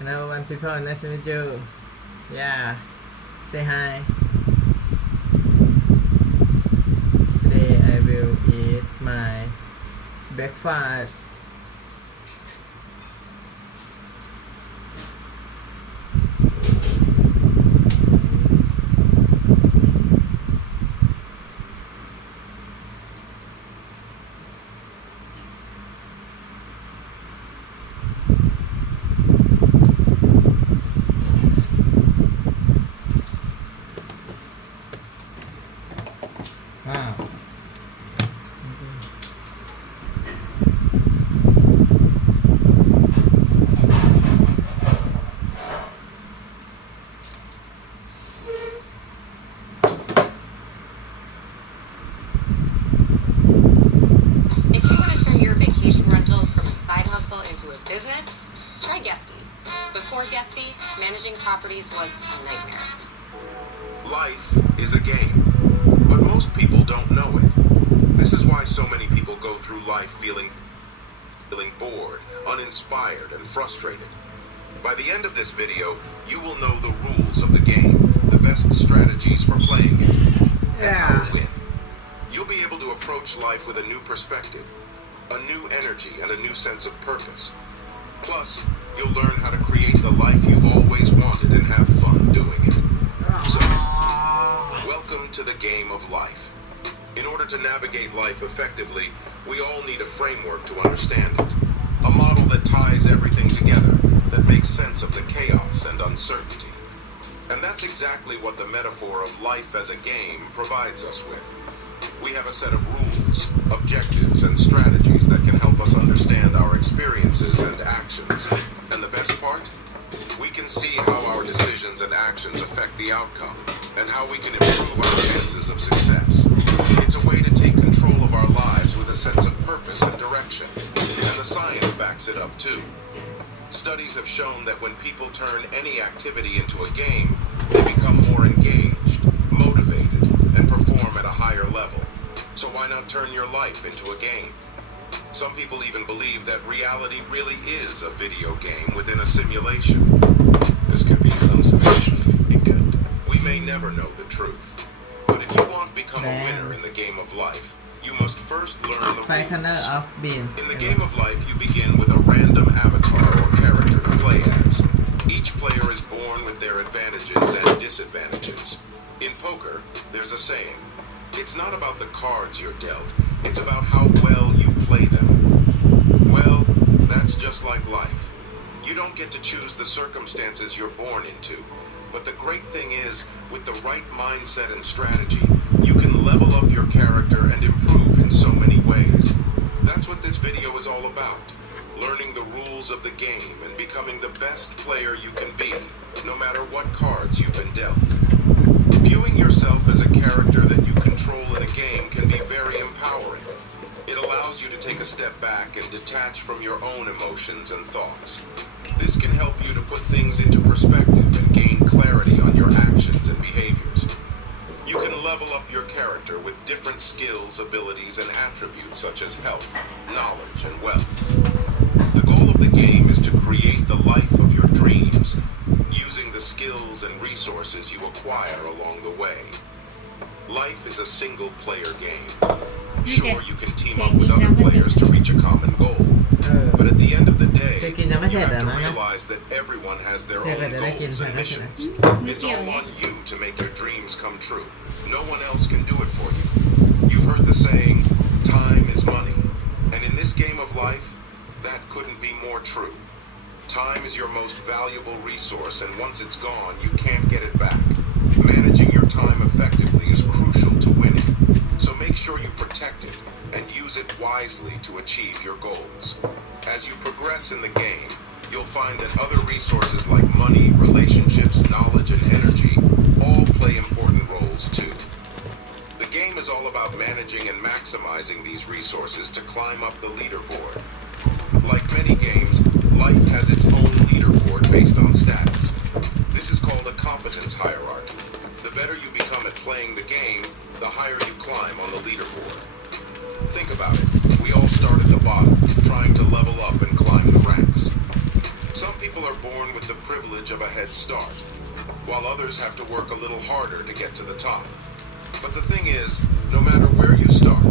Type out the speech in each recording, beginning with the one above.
Hello, one people. Nice to meet you. Yeah, say hi. Today I will eat my breakfast. Wow. If you want to turn your vacation rentals from a side hustle into a business, try Guesty. Before Guesty, managing properties was a nightmare. Life is a game, but most people don't know it. This is why so many people go through life feeling bored, uninspired, and frustrated. By the end of this video, you will know the rules of the game, the best strategies for playing it, and how to win. You'll be able to approach life with a new perspective, a new energy, and a new sense of purpose. Plus, you'll learn how to create the life you've always wanted and have fun doing it. So, welcome to the game of life. In order to navigate life effectively, we all need a framework to understand it. A model that ties everything together, that makes sense of the chaos and uncertainty. And that's exactly what the metaphor of life as a game provides us with. We have a set of rules, objectives, and strategies that can help us understand our experiences and actions. And the best part? We can see how our decisions and actions affect the outcome, and how we can improve our chances of success. It's a way to take control of our lives with a sense of purpose and direction. And the science backs it up too. Studies have shown that when people turn any activity into a game, they become more engaged, motivated, and perform at a higher level. So why not turn your life into a game? Some people even believe that reality really is a video game within a simulation. This could be some simulation. It could. We may never know the truth. But if you want to become a winner in the game of life, you must first learn the rules. of bean. In the game of life, you begin with a random avatar or character to play as. Each player is born with their advantages and disadvantages. In poker, there's a saying, it's not about the cards you're dealt, it's about how well you play them. Well, that's just like life. You don't get to choose the circumstances you're born into, but the great thing is, with the right mindset and strategy, you can level up your character and improve in so many ways. That's what this video is all about. Learning the rules of the game and becoming the best player you can be, no matter what cards you've been dealt. Viewing yourself as a character that you control in a game can be very empowering. It allows you to take a step back and detach from your own emotions and thoughts. This can help you to put things into perspective and gain clarity on your actions and behaviors. You can level up your character with different skills, abilities, and attributes such as health, knowledge, and wealth. The goal of the game is to create the life of your dreams using the skills and resources you acquire along the way. Life is a single-player game. Sure, you can team up with other players to reach a common goal, เออ but at the end of the day, Check in you number have seven, to huh? realize that everyone has their Check own it, I can goals and check it. missions. ไม่ It's เกี่ยว all เลย on you to make your dreams come true. No one else can do it for you. You've heard the saying, time is money. And in this game of life, that couldn't be more true. Time is your most valuable resource, and once it's gone, you can't get it back. Managing your time effectively is crucial to winning. So make sure you protect it and use it wisely to achieve your goals. As you progress in the game, you'll find that other resources like money, relationships, knowledge, and energy all play important roles too. The game is all about managing and maximizing these resources to climb up the leaderboard. Like many games, life has its own leaderboard based on status. This is called a competence hierarchy. The better you become at playing the game, the higher you climb on the leaderboard. Think about it. We all start at the bottom, trying to level up and climb the ranks. Some people are born with the privilege of a head start, while others have to work a little harder to get to the top. But the thing is, no matter where you start,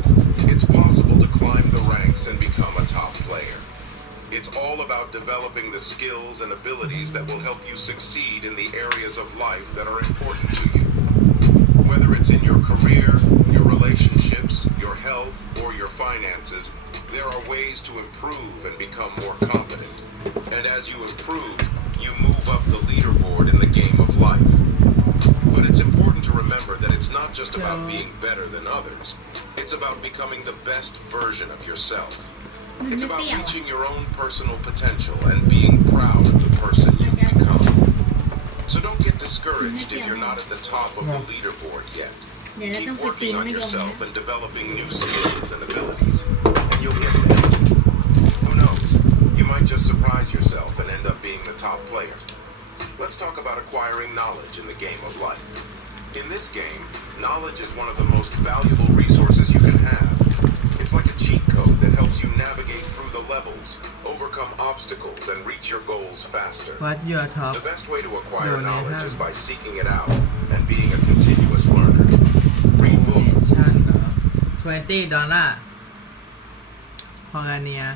it's possible to climb the ranks and become a top player. It's all about developing the skills and abilities that will help you succeed in the areas of life that are important to you. Whether it's in your career, your relationships, your health, or your finances, there are ways to improve and become more competent. And as you improve, you move up the leaderboard in the game of life. But it's important to remember that it's not just about being better than others. It's about becoming the best version of yourself. มัน It's ไม่ about เปรี้ยว reaching your own personal potential and being proud of the person you've become. So don't get discouraged if you're not at the top of the leaderboard yet. เดี๋ยวเราต้อง Keep ไปปีน working on มะยม yourself นะ and developing new skills and abilities, and you'll get there. Who knows? You might just surprise yourself and end up being the top player. Let's talk about acquiring knowledge in the game of life. In this game, knowledge is one of the most valuable resources you can have. It's like a cheat code that helps you navigate through the levels, overcome obstacles, and reach your goals faster. What your top The best way to acquire Donation. knowledge is by seeking it out and being a continuous learner. Read books. donation เหรอ$20 Polonia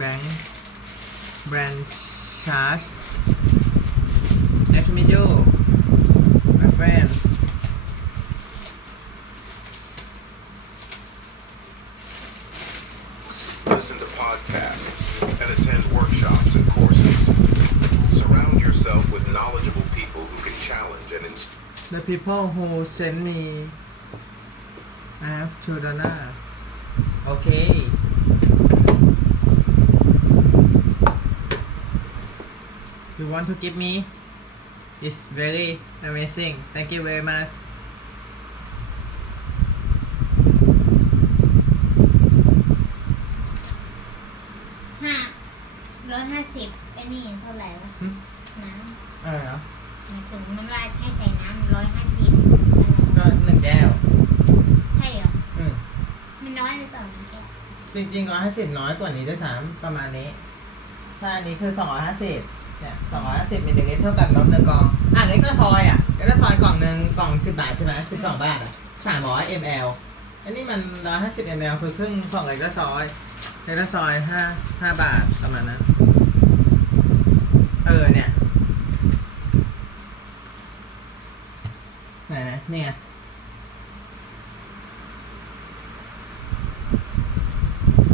Bank Brand Charge Nice to meet you my friend Listen to podcasts and attend workshops and courses. Surround yourself with knowledgeable people who can challenge and inspire. The people who send me I have $2 Okay You want to give me It's very amazing Thank you very much 150ไอ้นี่เท่าไหร่วะ หึ น้ อะไรเหรอ ำหมายถึงน้ำลายให้ใส่น้ำ150 ก็1 แก้ว ใช่เหรอ อืม มันน้อยหรือเปล่าแก จริงๆ150น้อยกว่านี้ด้วยซ้ำประมาณนี้ ถ้าอันนี้คือ250เนี่ย250มิลลิลิตรเท่ากับนม1กล่องเล็กตะซอยเล็กตะซอยกล่องหนึ่งกล่อง10 บาทใช่ไหม12 บาท300 ml อันนี้มัน150 ml คือครึ่งของเล็กตะซอย5 บาทประมาณนั้นเนี่ยไหนนี่ไง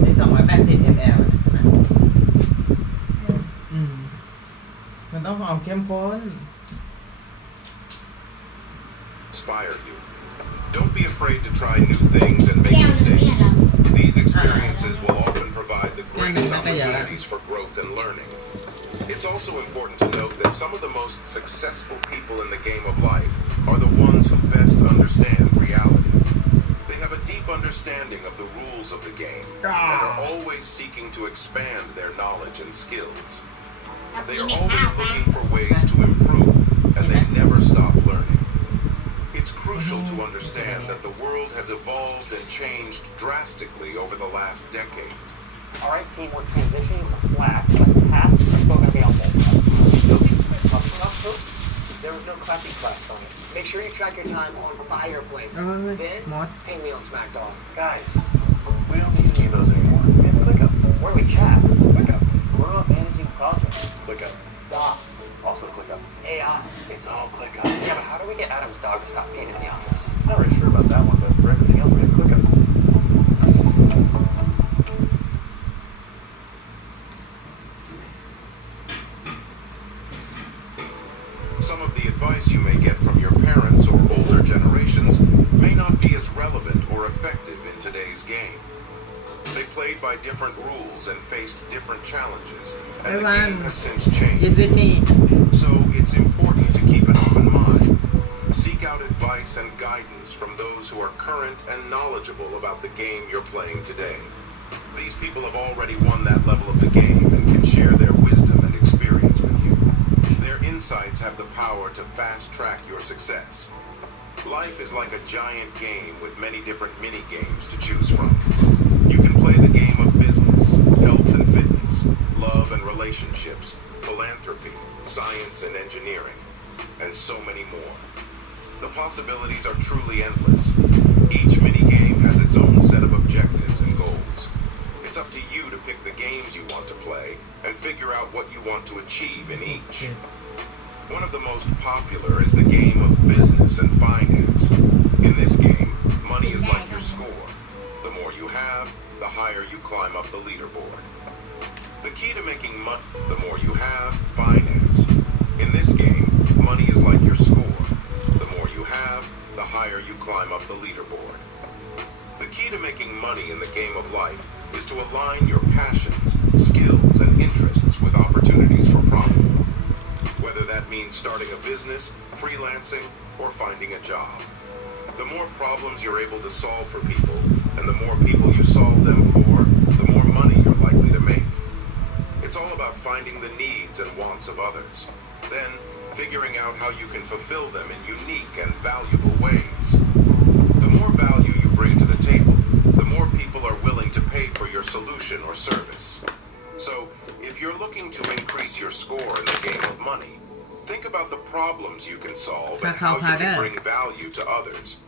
นี่280 ml ใช่ไหมมันต้องเอาเข้มข้น Inspire you. Don't be afraid to try new things and make mistakes. These experiences will often provide the greatest opportunities for growth and learning. It's also important to note that some of the most successful people in the game of life are the ones who best understand reality. They have a deep understanding of the rules of the game and are always seeking to expand their knowledge and skills. They are always looking for ways to improve, and they never stop learning. It's crucial to understand that the world has evolved and changed drastically over the last decade. Alright team, we're transitioning to flat, but tasks are still going to be on both. You'll be tough enough, too? There was no clappy class on it. Make sure you track your time on Fireplace. Then, มด ping me on SmackDown. Guys, we don't need any of those anymore. We have ClickUp. Where do we chat? ClickUp. We're not managing projects. ClickUp. Doc, Also ClickUp. AI. It's all ClickUp. Yeah, but how do we get Adam's dog to stop peeing in the office? Not really sure about that one, but for everything else, we have ClickUp. Some of the advice you may get from your parents or older generations may not be as relevant or effective in today's game. They played by different rules and faced different challenges, and the game has since ยิน changed. ดีนี่ So it's important to keep an open mind. Seek out advice and guidance from those who are current and knowledgeable about the game you're playing today. These people have already won that level of the game and can share their wisdom and experience with you. Their insights have the power to fast-track your success. Life is like a giant game with many different mini-games to choose from. You can play the game of business, health and fitness, love and relationships, philanthropy, science and engineering, and so many more. The possibilities are truly endless. Each mini-game has its own set of objectives and goals. It's up to you to pick the games you want to play and figure out what you want to achieve in each. One of the most popular is the game of business and finance. In this game, money is like your score. The more you have, the higher you climb up the leaderboard. The key to making money, the more you have, finance. In this game, money is like your score. The more you have, the higher you climb up the leaderboard. The key to making money in the game of life is to align your passions, skills, and interests with opportunities for profit. Whether that means starting a business, freelancing, or finding a job. The more problems you're able to solve for people, and the more people you solve them for, the more money you're likely to make. It's all about finding the needs and wants of others, then figuring out how you can fulfill them in unique and valuable ways. The more value you bring to the table, the more people are willing to pay for your solution or service. So, if you're looking to increase your score in the game of money, think about the problems you can solve and how you can bring value to others.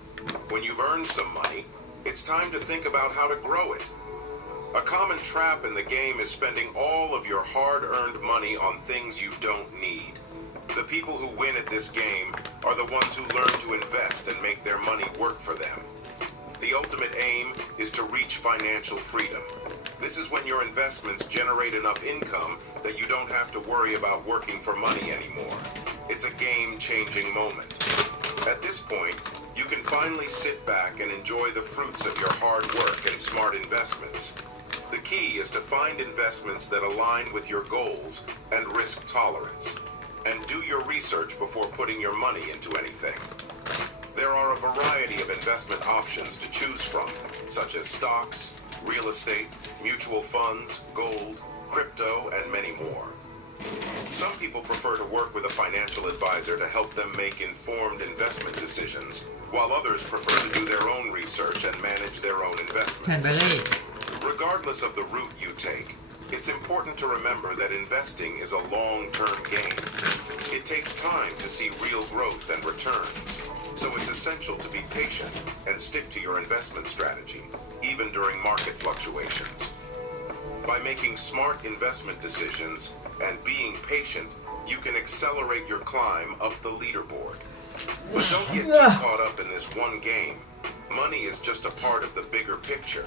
When you've earned some money, it's time to think about how to grow it. A common trap in the game is spending all of your hard-earned money on things you don't need. The people who win at this game are the ones who learn to invest and make their money work for them. The ultimate aim is to reach financial freedom. This is when your investments generate enough income that you don't have to worry about working for money anymore. It's a game-changing moment. At this point, you can finally sit back and enjoy the fruits of your hard work and smart investments. The key is to find investments that align with your goals and risk tolerance. And do your research before putting your money into anything. There are a variety of investment options to choose from, such as stocks, real estate, mutual funds, gold, crypto, and many more. Some people prefer to work with a financial advisor to help them make informed investment decisions, while others prefer to do their own research and manage their own แผ่น investments. เบอร์รี่ Regardless of the route you take, it's important to remember that investing is a long-term game. It takes time to see real growth and returns, so it's essential to be patient and stick to your investment strategy, even during market fluctuations. By making smart investment decisions and being patient, you can accelerate your climb up the leaderboard. But don't get too caught up in this one game. Money is just a part of the bigger picture.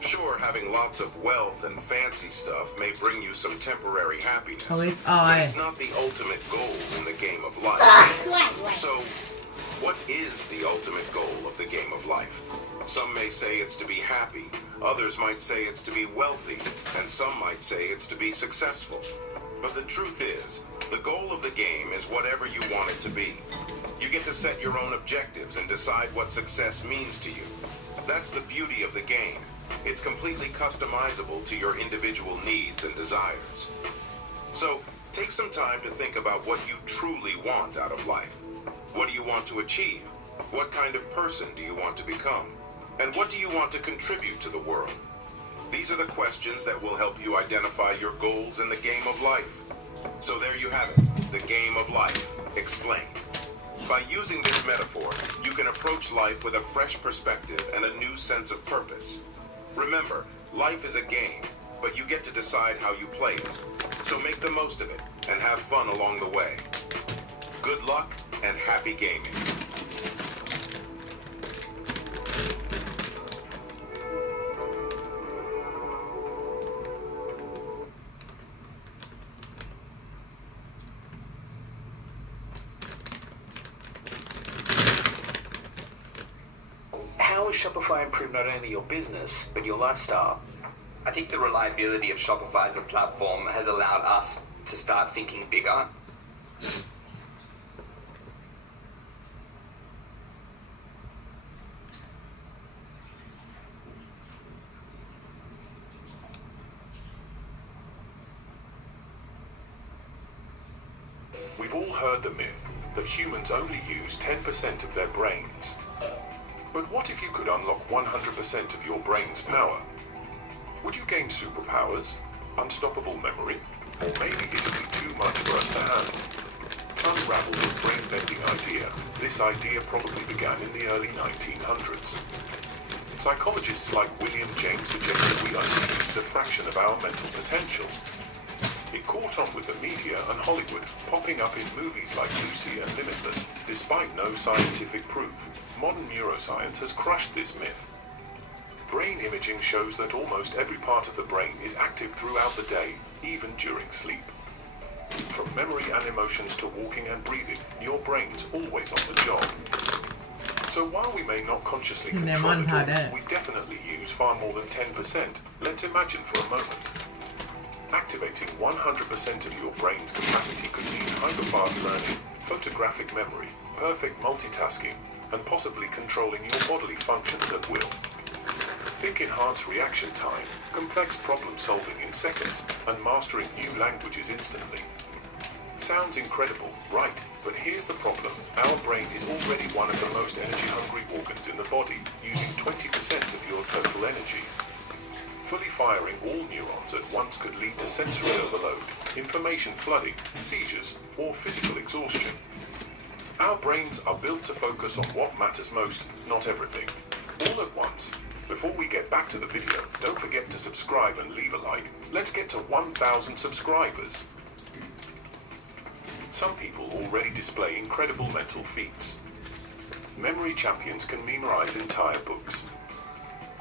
Sure, having lots of wealth and fancy stuff may bring you some temporary happiness, ทวิตออ but ย it's not the ultimate goal in the game of life. ด้วยด้วย So, what is the ultimate goal of the game of life? Some may say it's to be happy, others might say it's to be wealthy, and some might say it's to be successful. But the truth is, the goal of the game is whatever you want it to be. You get to set your own objectives and decide what success means to you. That's the beauty of the game. It's completely customizable to your individual needs and desires. So, take some time to think about what you truly want out of life. What do you want to achieve? What kind of person do you want to become? And what do you want to contribute to the world? These are the questions that will help you identify your goals in the game of life. So there you have it, the game of life, explained. By using this metaphor, you can approach life with a fresh perspective and a new sense of purpose. Remember, life is a game, but you get to decide how you play it. So make the most of it and have fun along the way. Good luck and happy gaming. How has Shopify improved not only your business, but your lifestyle? I think the reliability of Shopify as a platform has allowed us to start thinking bigger. We've all heard the myth that humans only use 10% of their brains. But what if you could unlock 100% of your brain's power? Would you gain superpowers, unstoppable memory, or maybe it'd be too much for us to handle? To unravel this brain-bending idea, this idea probably began in the early 1900s. Psychologists like William James suggested we only use a fraction of our mental potential. It caught on with the media and Hollywood, popping up in movies like Lucy and Limitless, despite no scientific proof. Modern neuroscience has crushed this myth. Brain imaging shows that almost every part of the brain is active throughout the day, even during sleep. From memory and emotions to walking and breathing, your brain's always on the job. So while we may not consciously control it all, we definitely use far more than 10%. Let's imagine for a moment. Activating 100% of your brain's capacity could mean hyper-fast learning, photographic memory, perfect multitasking, and possibly controlling your bodily functions at will. Think enhanced reaction time, complex problem solving in seconds, and mastering new languages instantly. Sounds incredible, right? But here's the problem. Our brain is already one of the most energy-hungry organs in the body, using 20% of your total energy. Fully firing all neurons at once could lead to sensory overload, information flooding, seizures, or physical exhaustion. Our brains are built to focus on what matters most, not everything, all at once. Before we get back to the video, don't forget to subscribe and leave a like. Let's get to 1,000 subscribers. Some people already display incredible mental feats. Memory champions can memorize entire books.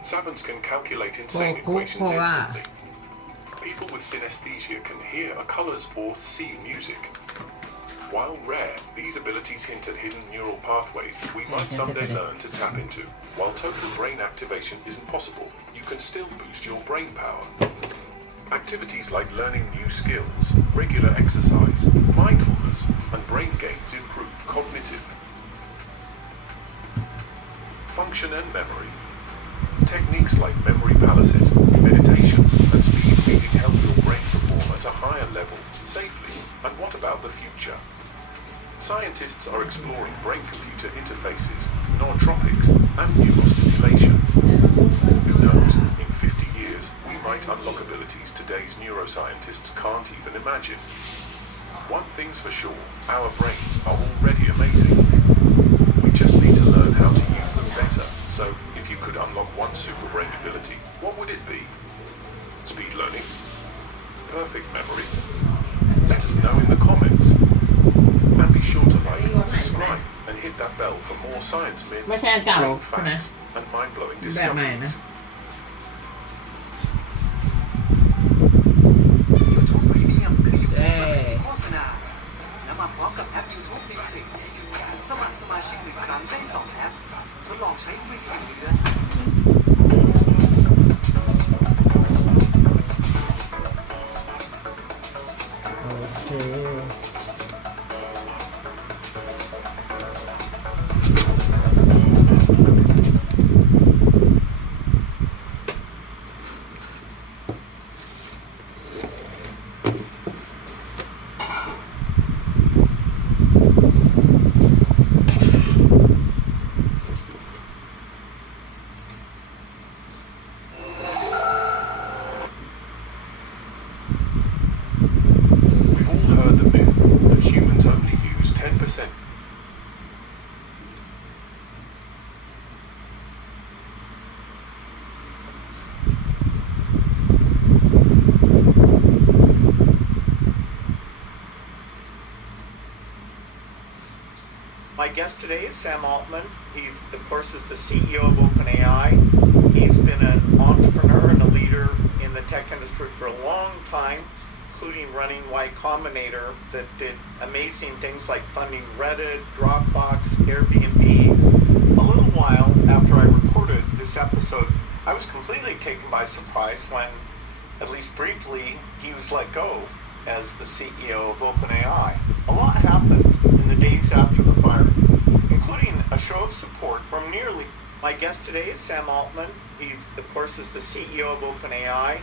Savants can calculate insane equations instantly. People with synesthesia can hear colors or see music. While rare, these abilities hint at hidden neural pathways we might someday learn to tap into. While total brain activation isn't possible, you can still boost your brain power. Activities like learning new skills, regular exercise, mindfulness, and brain games improve cognitive function and memory. Techniques like memory palaces, meditation, and speed reading help your brain perform at a higher level, safely. And what about the future? Scientists are exploring brain-computer interfaces, nootropics, and neurostimulation. Who knows, in 50 years, we might unlock abilities today's neuroscientists can't even imagine. One thing's for sure, our brains are already amazing. We just need to learn how to use them better. So, if you could unlock one super brain ability, what would it be? Speed learning? Perfect memory? Let us know in the comments. And be sure to like, subscribe, and hit that bell for more science myths, brain facts, and mind-blowing discoveries. YouTube Premium คือ YouTube ไม่มีโฆษณาและมาพร้อมกับแอป YouTube Music สมัครสมาชิก1 ครั้งได้2 แอปทดลองใช้ฟรี1 เดือน โอเค guest today is Sam Altman. He, of course, is the CEO of OpenAI. He's been an entrepreneur and a leader in the tech industry for a long time, including running Y Combinator that did amazing things like funding Reddit, Dropbox, Airbnb. A little while after I recorded this episode, I was completely taken by surprise when, at least briefly, he was let go as the CEO of OpenAI. A lot happened in the days after the firing, including a show of support from nearly... My guest today is Sam Altman. He, of course, is the CEO of OpenAI.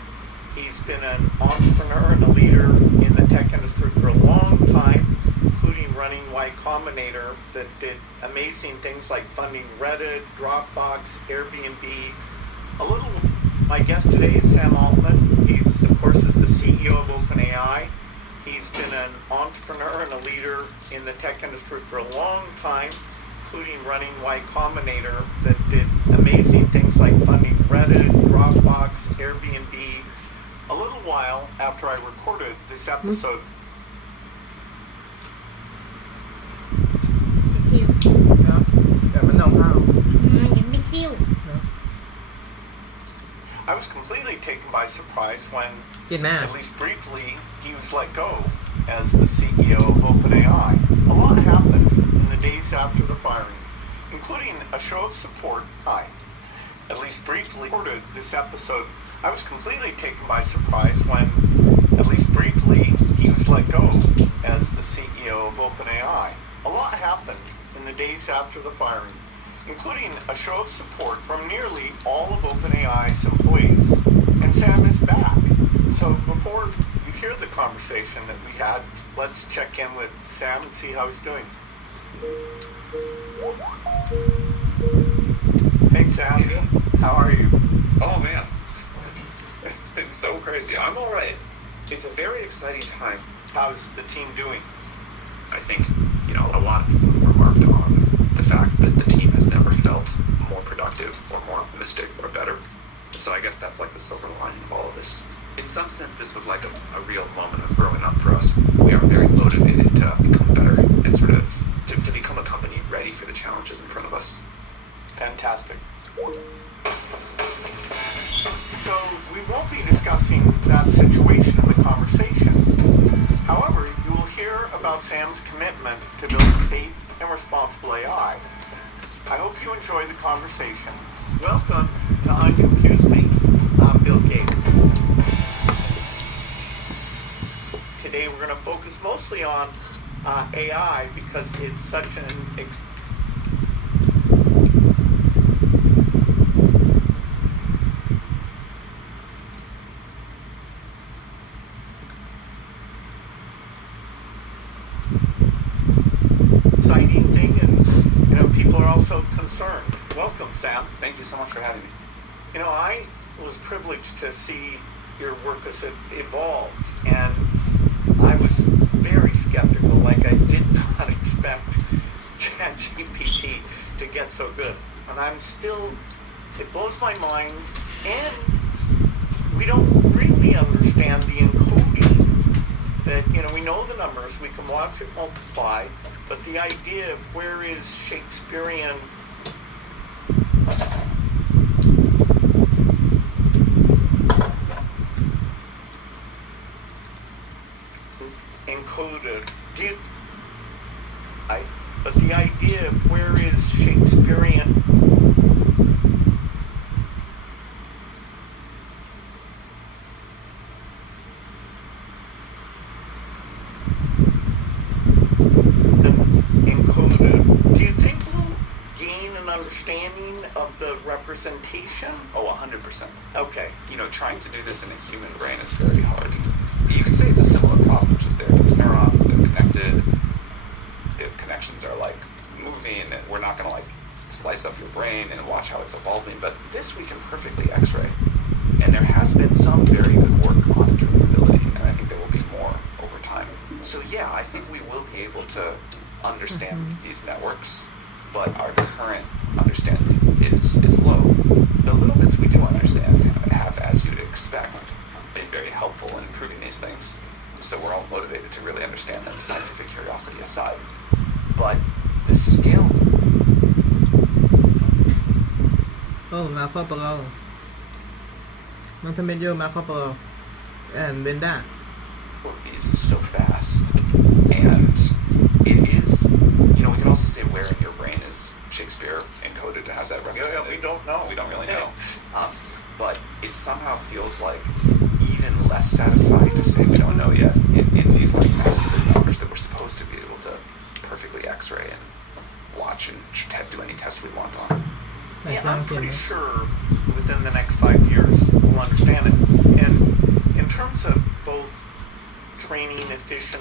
He's been an entrepreneur and a leader in the tech industry for a long time, including running Y Combinator that did amazing things like funding Reddit, Dropbox, Airbnb. My guest today is Sam Altman. He, of course, is the CEO of OpenAI. He's been an entrepreneur and a leader in the tech industry for a long time, including running Y Combinator that did amazing things like funding Reddit, Dropbox, Airbnb. A little while after I recorded this episode, จะชิว ครับแต่มันนองข้าว ยังไม่ชิว I was completely taken by surprise when, กินแม่ at least briefly, he was let go as the CEO of OpenAI. A lot happened in the days after the firing, including a show of support. At least briefly recorded this episode. I was completely taken by surprise when, at least briefly, he was let go as the CEO of OpenAI. A lot happened in the days after the firing, including a show of support from nearly all of OpenAI's employees. And Sam is back. So before you hear the conversation that we had, let's check in with Sam and see how he's doing. Hey Sam, how are you? Oh man, it's been so crazy. I'm all right. It's a very exciting time. How's the team doing? I think, a lot of people have remarked on the fact that the team has never felt more productive or more optimistic or better. So I guess that's like the silver lining of all of this. In some sense, this was like a real moment of growing up for us. We are very motivated to become better and sort of to become a company ready for the challenges in front of us. Fantastic. So we won't be discussing that situation in the conversation. However, you will hear about Sam's commitment to build safe and responsible AI. I hope you enjoy the conversation. Welcome to Unconfuse Me. I'm Bill Gates. Today we're going to focus mostly on AI because it's such an exciting thing, and people are also concerned. Welcome, Sam. Thank you so much for having me. I was privileged to see your work as it evolved, and I was very skeptical. Like, I did not expect ChatGPT to get so good, and it blows my mind, and we don't really understand the encoding. That, we know the numbers, we can watch it multiply, but the idea of where is Shakespearean encoded, but the idea of where is Shakespearean encoded, do you think we'll gain an understanding of the representation? Oh, 100%. Okay. Trying to do this in a human brain is very hard. You could say it's a similar problem, which is there's neurons, they're connected, the connections are like moving, and we're not going to like slice up your brain and watch how it's evolving, but this we can perfectly x-ray. And there has been some very good work on interpretability, and I think there will be more over time. So yeah, I think we will be able to understand these networks, but our current understanding is low. The little bits we do understand have, as you'd expect, been very helpful in improving these things. So we're all motivated to really understand them, scientific curiosity aside. But the scale. โอ้มาครอบโปรมันเป็นเยอะมาครอบโปรเบนด้า Of these is so fast, and it is, we can also say where in your brain is Shakespeare encoded and has that represented. We don't know. We don't really know. But it somehow feels like even less satisfying to say we don't know yet in these like masses of numbers that we're supposed to be able to perfectly X-ray and watch and do any test we want on. Yeah, I'm pretty sure within the next 5 years we'll understand it. And in terms of both training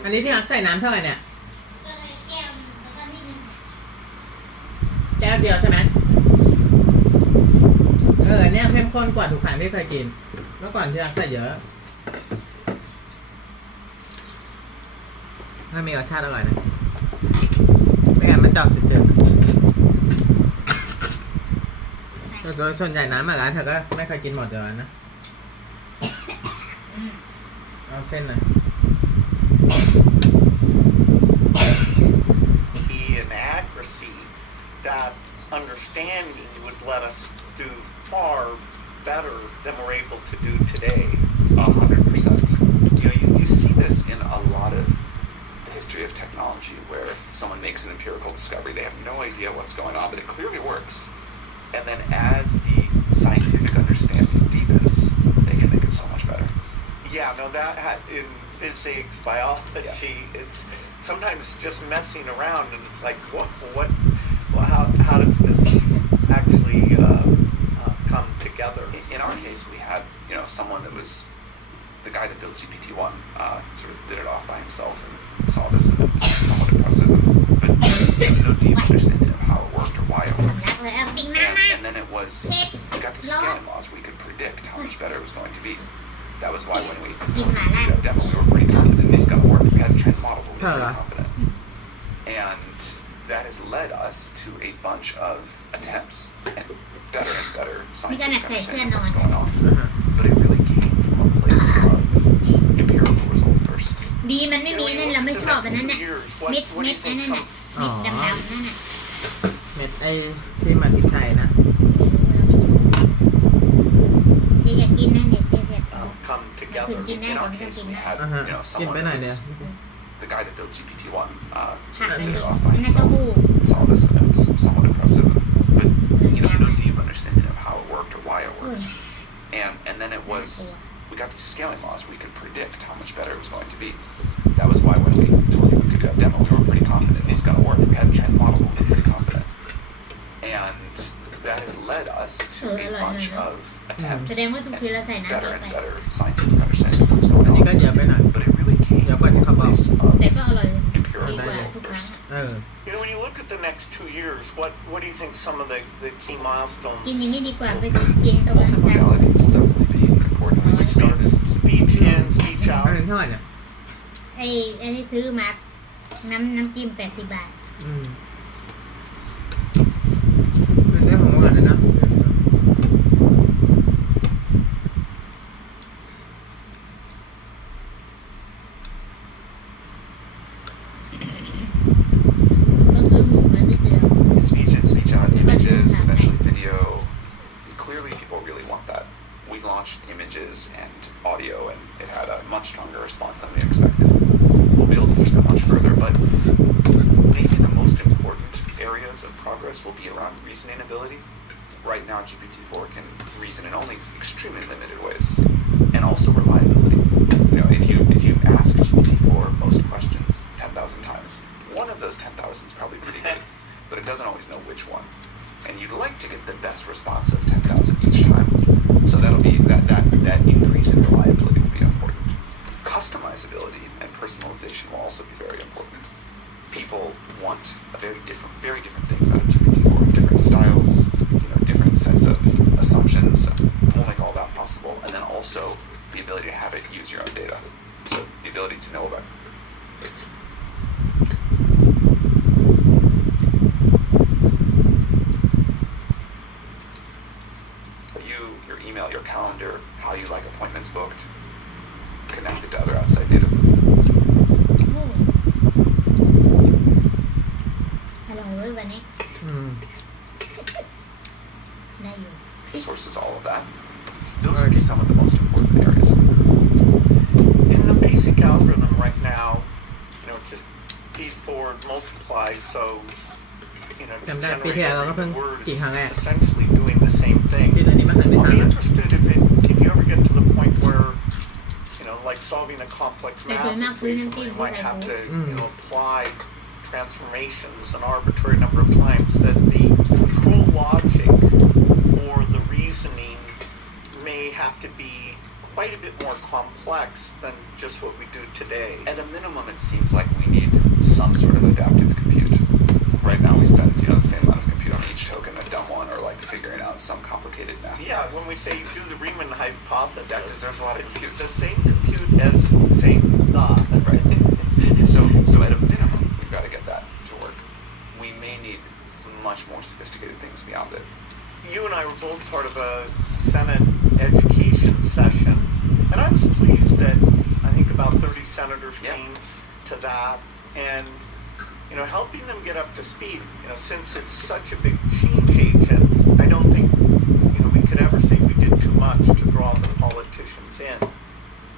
อันนี้ efficiency, ที่รักใส่น้ำเท่าไหร่เนี่ย ก็เลยแก้วแล้วก็นิดนึง แก้วเดียวใช่ไหมเนี่ยเข้มข้นกว่าทุกครั้งที่เคยกิน เมื่อก่อนที่รักใส่เยอะถ้ามีรสชาติอร่อยนะไม่งั้นมันจอกเจ็บๆแต่โดยส่วนใหญ่น้ำร้านเธอก็ไม่เคยกินหมดเดี๋ยวนะ เอาเส้นหน่อย be an accuracy that understanding would let us do far better than we're able to do today. 100%. You see this in a lot of the history of technology where someone makes an empirical discovery, they have no idea what's going on, but it clearly works. And then as the scientific understanding deepens, they can make it so much better. Yeah, no, in physics, biology, it's sometimes just messing around, and it's like, how does this actually come together? In our case, we had, someone that was the guy that built GPT-1, sort of did it off by himself and saw this, and it was somewhat impressive, but no deep understanding of how it worked or why it worked. รักเลยเอาติ๊งน้ำนะ And then it was, we got the scaling laws, we could predict how much better it was going to be. That was why when we did that demo, we were pretty confident it's going to work. We had a trend model, but we were pretty confident. And that has led us to a bunch of attempts and better scientific understanding of what's going on. But it really came from a place of empirical result first. ดีมันไม่มีนั่นเราไม่ชอบอันนั้นน่ะเม็ดไอ้นั่นน่ะเม็ดดำๆนั่นน่ะ เม็ดไอ้ที่มันพริกไทยนะ เจ๊อยากกินนะเด็ดเจ๊ Come ถึ together. งกินได้ In ก่อ our นไม่ต้อง case, กิน we นะ had, กิน someone ไปหน่อยเดียว the guy that built GPT-1, ผัก sort อั of น did นี้ it off by อันนั้นเต้า himself. หู้ Saw this and it was somewhat impressive, but no deep understanding of how it worked or why it worked. And then it was, we got these scaling laws, we could predict how much better it was going to be. That was why when we told you we could do a demo, we were pretty confident it's going to work. We had a trend model, we were pretty confident. And that has led us to a bunch of แส attempts ดงว่าทุกทีเราใส่น้ำเย better อะไป and better scientific understanding of what's อัน going นี้ก็ on. เยอะไปหน่อย But it really came Yeah, from but a how about- place แต่ of ก็อร่อยดี empirical กว่า result ทุกครั้ง first. เออ When you look at the next 2 years, what do you think some of the key milestones? กินอย่างนี้ดีกว่าไปกินตรงนั้นกัน Multimodality will definitely be important. We just started. Speech in, speech อัน out. นี้เท่าไหร่เนี่ย ไอ้ที่ซื้อมาน้ำจิ้ม80 บาท เป็นเรื่องของมันเลยนะ ก็ซื้อหมูมานิดเดียว Speech in, speech out, images, eventually video. Clearly, people really want that. We launched images and audio, and it had a much stronger response than we expected. We'll be able to push that much further, but maybe the most important areas of progress will be around reasoning ability. Right now, GPT-4 can reason in only extremely limited ways, and also reliability. If you ask GPT-4 most questions 10,000 times, one of those 10,000 is probably pretty good, but it doesn't always know which one. And you'd like to get the best response of 10,000 each time. So that'll be that increase in reliability will be important. Customizability and personalization will also be very important. People want very different things out of GPT-4, different styles, different sets of assumptions. We'll make all that possible, and then also the ability to have it use your own data. So the ability to know about. Your email, your calendar, how you like appointments booked, connected to other outside data. อร่อยเลย of that. Those would be some of the most important areas. In the basic algorithm right now, just feed forward, multiply, so, to จำได้ปี generate ที่แล้วเราก็ every เพิ่ง word กี่ครั้งแรก is essentially doing the same thing. ที่ตัวนี้มาหาไม่ I'll ทัน be interested if you ever get to the point where, like solving a complex math equation, where you might have to, apply transformations an arbitrary number of times, that the control logic for the reasoning may have to be quite a bit more complex than just what we do today. At a minimum, it seems like we need some sort of adaptive compute. Right now, we spend the same amount of compute on each token, a dumb one, or like figuring out some complicated math. Yeah, when we say do the Riemann hypothesis, that deserves a lot of it's compute. the same compute as saying the. Right. So at a minimum, we've got to get that to work. We may need much more sophisticated things beyond it. You and I were both part of a Senate education session, and I was pleased that I think about 30 senators came to that, and helping them get up to speed. Since it's such a big change agent, I don't think we could ever say we did too much to draw the politicians in.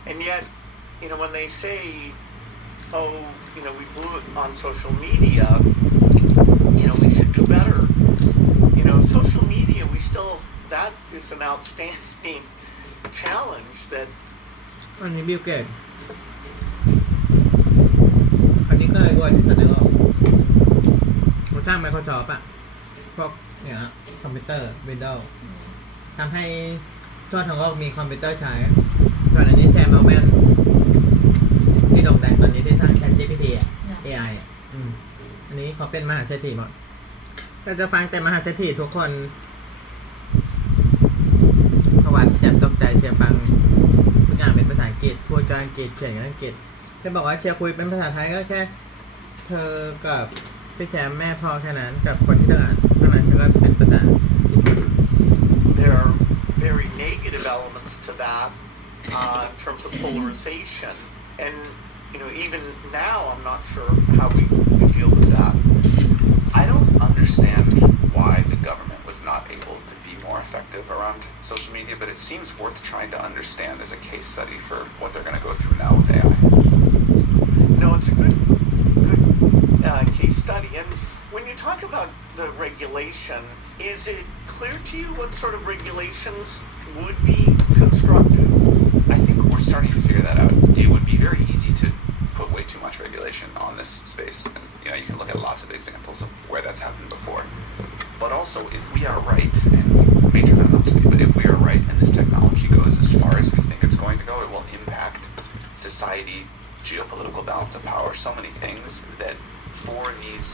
And yet, when they say, oh, we blew it on social media, we should do better. Social media, that is an outstanding challenge that อันนี้บิลเกตอันนี้ก็ไอ้บอยที่เสนอเขาจ้าง Microsoft อ่ะพวกคอมพิวเตอร์ Windows ทำให้ทั่วทั้งโลกมีคอมพิวเตอร์ใช้ส่วนอันนี้แซม อัลแมนที่โด่งดังตอนนี้ที่สร้าง ChatGPT AI อ่ะอันนี้เขาเป็นมหาเศรษฐีหมดแต่จะฟังแต่มหาเศรษฐีทุกคนประวัติเชียร์ตกใจเชียร์ฟังทุกอย่างเป็นภาษาอังกฤษพูดกันอังกฤษเขียนกันอังกฤษจะบอกว่าเชียร์คุยเป็นภาษาไทยก็แค่เธอกับพี่แชมป์แม่พ่อแค่นั้นกับคนที่ตลาดเท่านั้นเชียร์ก็เป็นภาษา There are very negative elements to that in terms of polarization, and even now I'm not sure how we deal with that. I don't understand why the government was not able to be more effective around social media, but it seems worth trying to understand as a case study for what they're going to go through now with AI. No, it's a good case study. And when you talk about the regulation, is it clear to you what sort of regulations would be constructed? I think we're starting to figure that out. It would be very easy to put way too much regulation on this space, and you can look at lots of examples of where that's happened before. But also, if we are right, and we may turn out not to be, but if we are right and this technology goes as far as we think it's going to go, it will impact society, geopolitical balance of power, so many things that for these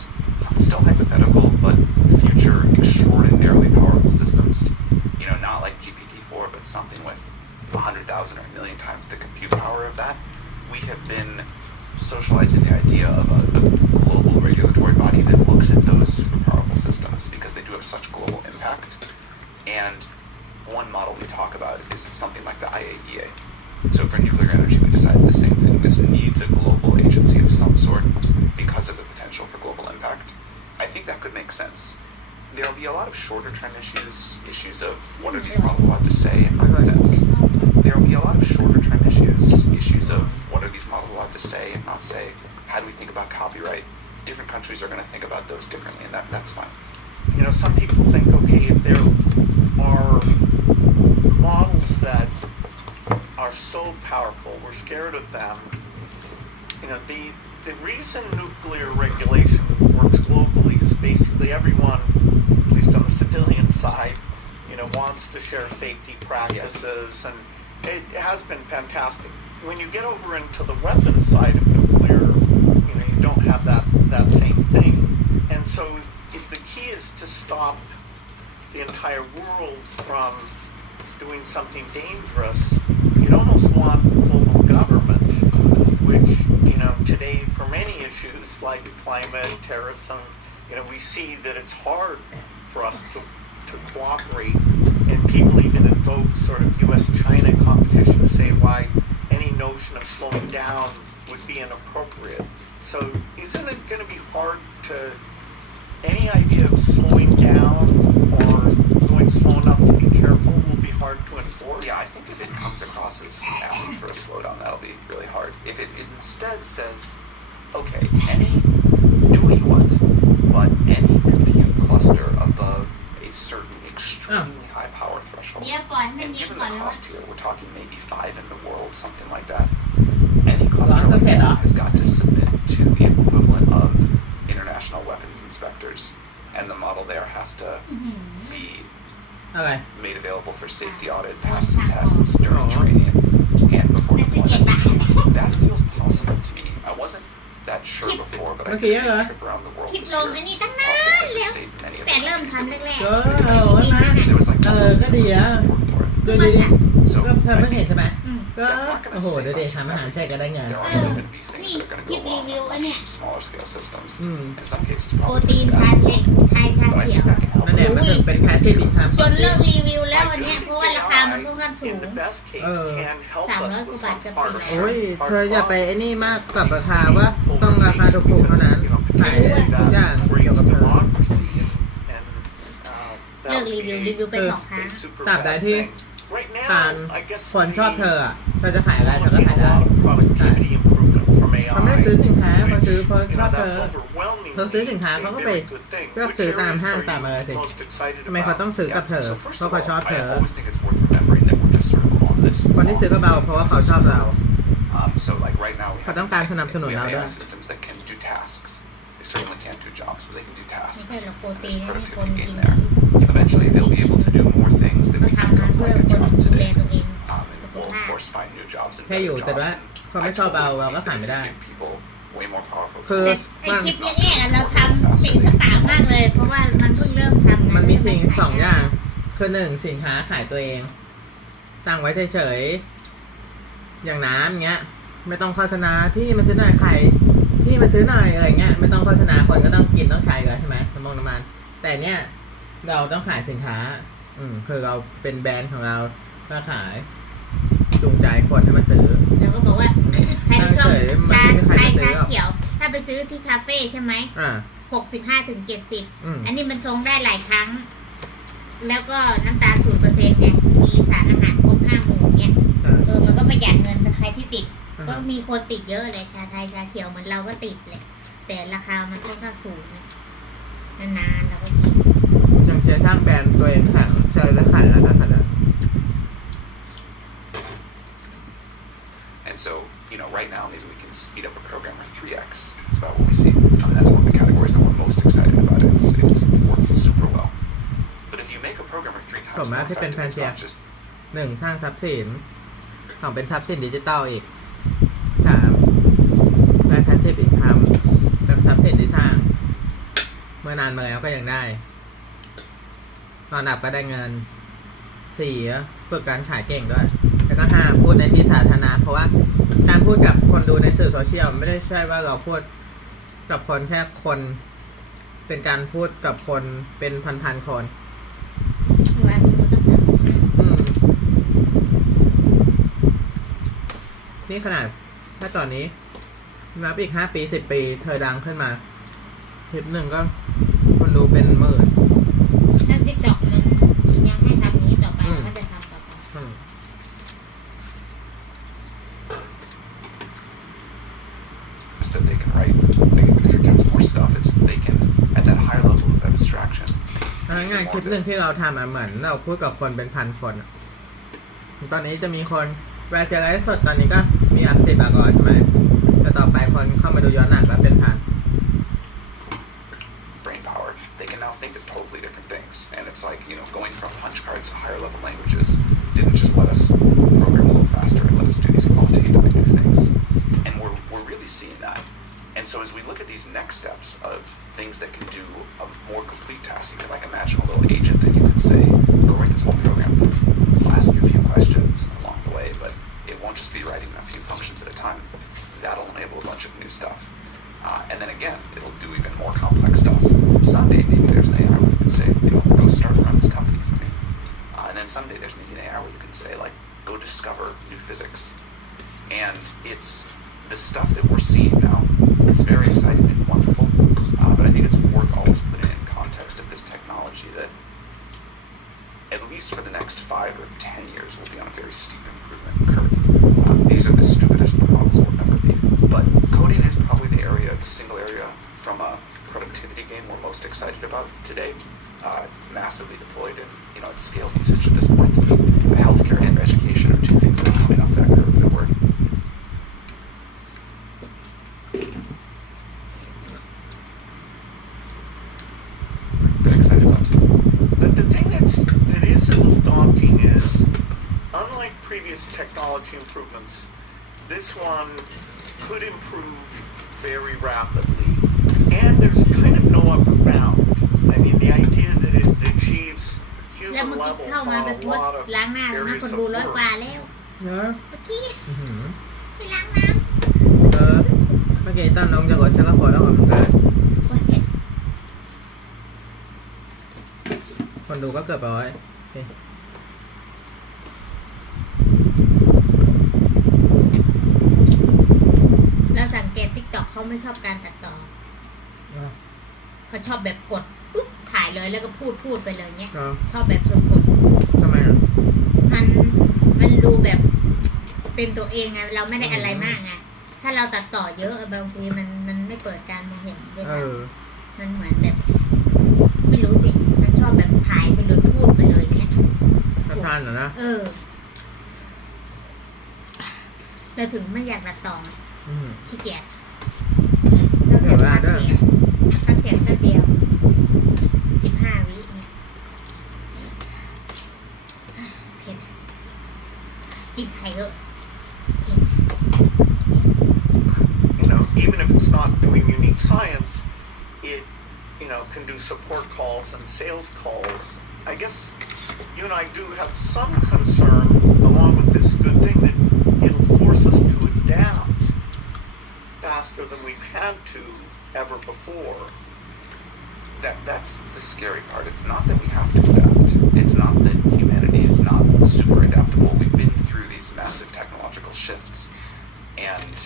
still hypothetical but future extraordinarily powerful systems, not like GPT-4, but something with 100,000 or a million times the compute power of that, we have been socializing the idea of a global regulatory body that looks at those super powerful systems because they do have such global impact. And one model we talk about is something like the IAEA. So for nuclear energy, we decided the same thing. This needs a global agency of some sort because of the potential for global impact. I think that could make sense. There'll be a lot of shorter term issues of what are these models allowed to say and not sense. There'll be a lot of shorter term issues of what are these models allowed to say and not say. How do we think about copyright? Different countries are going to think about those differently, and that's fine. Some people think, okay, if there are models that are so powerful, we're scared of them. The reason nuclear regulation works globally is basically everyone, at least on the civilian side, wants to share safety practices, and it has been fantastic. When you get over into the weapons side of nuclear, you don't have that same thing. And so if the key is to stop the entire world from doing something dangerous, you'd almost want global government, which, today for many issues like climate, terrorism, we see that it's hard for us to cooperate, and people even invoke sort of U.S.-China competition to say why any notion of slowing down would be inappropriate. So isn't it going to be hard to, any idea of slowing down or going slow enough to be careful will be hard asking for a slowdown, that'll be really hard. If it instead says, okay, any, do what you want, but any compute cluster above a certain extremely high power threshold, เดี๋ยวปล่อยให้มัน and เย็น given ก่อน the แล้ว cost here, we're talking maybe 5 in the world, something like that. Any cluster Lots of like it, that huh? has got to submit to the equivalent of international weapons inspectors, and the model there has to be อะไร made available for safety audit, pass some tests during training, and before แต่สิบเจ็ด deployment. บาท That feels possible to me. I wasn't that sure before, but I Okay, did a yeah. trip around the world คลิป this ลง year. อันนี้ตั้ง Talked นาน to แล้ว Desert State and many of แต่ the เริ่ม countries ทำ that แร we ก เอ ๆ อเอาไว้มา There was like ก็ดีอะ support for it. ดูดิ So ก็เธอ I ไม่เห็น think ใช่ไหม ก็ that's not gonna โอ้โห save เดี๋ยวเด็ก us ทำ from อาหารเสร็จก็ได้เงิน There are still going to be things that are going to go wrong with much smaller scale systems. In some cases, โปร probably ตีน pretty ชา bad. เทคไทยชา But I เขียว think that can help นั่นแหละ us มันถึงเป็นแพสซีฟอินคัม จนเลิกรีวิวแล้ววันเนี้ยเพราะว่าราคามันค่อนข้างสูง in the best case, can help 300 us ก with ว่าบาท some จะ hard ปิด โอ้ย hard เธออย่าไป problems. ไอ้นี่มากกับราคาว่าต้องราคาถูกๆเท่านั้น ขายทุกอย่างเกี่ยวกับเธอ democracy and, เลิกรีวิวรีวิวเป็น เออ ของค้า a super ตราบใด bad ที่ thing. Right การ now, I guess คนชอบเธ the ออะเธอจะขายอะไรเธอก็ technology ขาย and a ได้ lot of productivity improvement from AI, เขาไม่ได้ซื้อสินค้าเขาซื้อ which, เพราะ you ชอบ know, เธอ that's overwhelmingly เขาซื้อสินค้า a เขาก็ไป very good thing. เลือก Which ซื้อตาม areas ห้าง are ตามอะไร you สิ most excited ทำไมเขา about? ต้องซื้อกับเธอ So เพ first ราะ of เขาชอบ all, เธ I อ always think it's worth remembering that we're just sort of on this คนที่ซื้อกับเราเพราะว่าเขาชอบเรา So like right now we เขา have ต้องการสนับสนุน we เรา have ด้ว AI ย systems that can do tasks. They certainly can't do jobs, but they can do ไม่ tasks. ใช่หรอกโปร And ตีน there's นี่คน productivity กิน gain ดี there. Eventually they'll be able to do more things that ก็ we think ทำมา of เพื่อ like a คน job ดูแล today. ตัวเอง And we'll of course find new jobs and แค่อ better ยู่แต่ว่า jobs. เขาไม่ชอบเราเราก็ I ขาย totally ไม่ได้ think give people way more powerful คือ tools. ไอคลิปแรกๆอะเราทำสีสปามากเลย เพราะว่ามันเพิ่งเริ่มทำ มันมีสิ่งสองอย่าง คือหนึ่งสินค้าขายตัวเอง ตั้งไว้เฉยๆ อย่างน้ำเงี้ย ไม่ต้องโฆษณาพี่มาซื้อหน่อยไข่พี่มาซื้อหน่อยอะไรเงี้ย ไม่ต้องโฆษณาคนก็ต้องกินต้องใช้เลยใช่ไหมน้ำมันน้ำมัน แต่เนี้ยเราต้องขายสินค้า คือเราเป็นแบรนด์ของเราก็ขายจูงใจคนให้มาซื้อ เราก็บอกว่าใครที่ชอบ เฉยๆมัน ชา ไม่มีใคร ไทย จะซื้อ ชา หรอก เขียว ถ้าไปซื้อที่คาเฟ่ใช่ไหม อ่า 65 ถึง อืม 70 อันนี้มันชงได้หลายครั้ง แล้วก็น้ำตาล0%ไง มีสารอาหารครบ5 หมู่เนี่ย มันก็ประหยัดเงินแต่ใครที่ติด ก็มีคนติดเยอะเลยชาไทยชาเขียวเหมือนเราก็ติดเลย แต่ราคามันค่อนข้างสูงนะนานๆเราก็กิน อย่างเชียร์สร้างแบรนด์ตัวเองแข่งเจอแล้วขายแล้วก็ขายได้ And so, you know, right now maybe we can speed up a programmer 3x. That's about what we see. I mean, that's one of the categories that we're most excited about. It's working super well. But if you make a programmer 3 times more effective, it's not just หนึ่งสร้างทรัพย์สินสองเป็นทรัพย์สินดิจิตอลอีกสามได้แพสซีฟอินคัมเป็นทรัพย์สินที่สร้างเมื่อนานมาแล้วก็ยังได้ตอนดับก็ได้เงินสี่ฝึกการขายเก่งด้วยแล้วก็ห้าพูดในที่สาธารณะเพราะว่าการพูดกับคนดูในสื่อโซเชียลไม่ได้ใช่ว่าเราพูดกับคนแค่คนเป็นการพูดกับคนเป็นพันๆคนว่าคุณรู้ต้องท นี่ขนาดถ้าตอนนี้นับอีก5 ปี10 ปีเธอดังขึ้นมาคลิปหนึ่งก็คนดูเป็นหมื่น ำถ้า TikTok มันยังให้ทำนี้ต่อไปก็จะทำต่อไป that they can write, they can do 3 times more stuff. It's they can at that higher level of abstraction. งานคลิปหนึ่งที่เราทำเหมือนเราพูดกับคนเป็นพันคนตอนนี้จะมีคนแวร์เจอไลฟ์สดตอนนี้ก็มี10 บาทก่อนใช่ไหมแต่ต่อไปคนเข้ามาดูย้อนหลังก็เป็นพัน Brain power. They can now think of totally different things, and it's like, you know, going from punch cards to higher level languages didn't just let us program a little faster; it let us do these qualitatively new things, and we're really seeing that. And so as we look at these next steps of things that can do a more complete task, you can like imagine a little agent that you could say, go write this whole program. I'll ask you a few questions along the way, but it won't just be writing a few functions at a time. That'll enable a bunch of new stuff. And then again, it'll do even more complex stuff. Someday maybe there's an AI where you can say, you know, go start and run this company for me. And then someday there's maybe an AI where you can say, like, go discover new physics. And it's the stuff that we're seeing now. It's very exciting and wonderful, but I think it's worth always putting in context of this technology that, at least for the next 5 or 10 years, will be on a very steep improvement curve. technology improvements, this one could improve very rapidly, and there's kind of no upper bound. I mean, the idea that it achieves แล้ว human เมื่อกี้ levels เข้ามา on เป็น a lot of ล้างหน้าแล้วนะ areas คน of ดู100 กว่า work. แล้ว เนอะ เมื่อกี้ อื้อหือ ไปล้างน้ เออเมื่อกี้ตอนน้องจะกดชักกระโปรงแล้วออกกำลังกาย ำโอ้ยเผ็ด คนดูก็เกือบร้อยโอเค เราสังเกต TikTok เขาไม่ชอบการตัดต่อ เขาชอบแบบกดปุ๊บถ่ายเลยแล้วก็พูดไปเลยเนี้ย ก็ ชอบแบบสด ทำไมอ่ะ ๆมันดูแบบเป็นตัวเองไงเราไม่ได้อะไรมากไงถ้าเราตัดต่อเยอะบางทีมันไม่เปิดการมองเห็นด้วย เอ นะ อ มันเหมือนแบบ ไม่รู้สิมันชอบแบบถ่ายไปเลยพูดไปเลยเนี้ย ถ้าทานเหรอนะ เออเราถึงไม่อยากตัดต่อ อืม ขี้เกียจเราแค่พักเสียงแค่เดียว15 วิเนี่ยเผ็ดกินไข่เยอะ You know, even if it's not doing unique science, it, you know, can do support calls and sales calls. I guess you and I do have some concern, along with this good thing, that it'll force us to adapt faster than we've had to ever before. That's the scary part. It's not that we have to adapt. It's not that humanity is not super adaptable. We've been through these massive technological shifts, and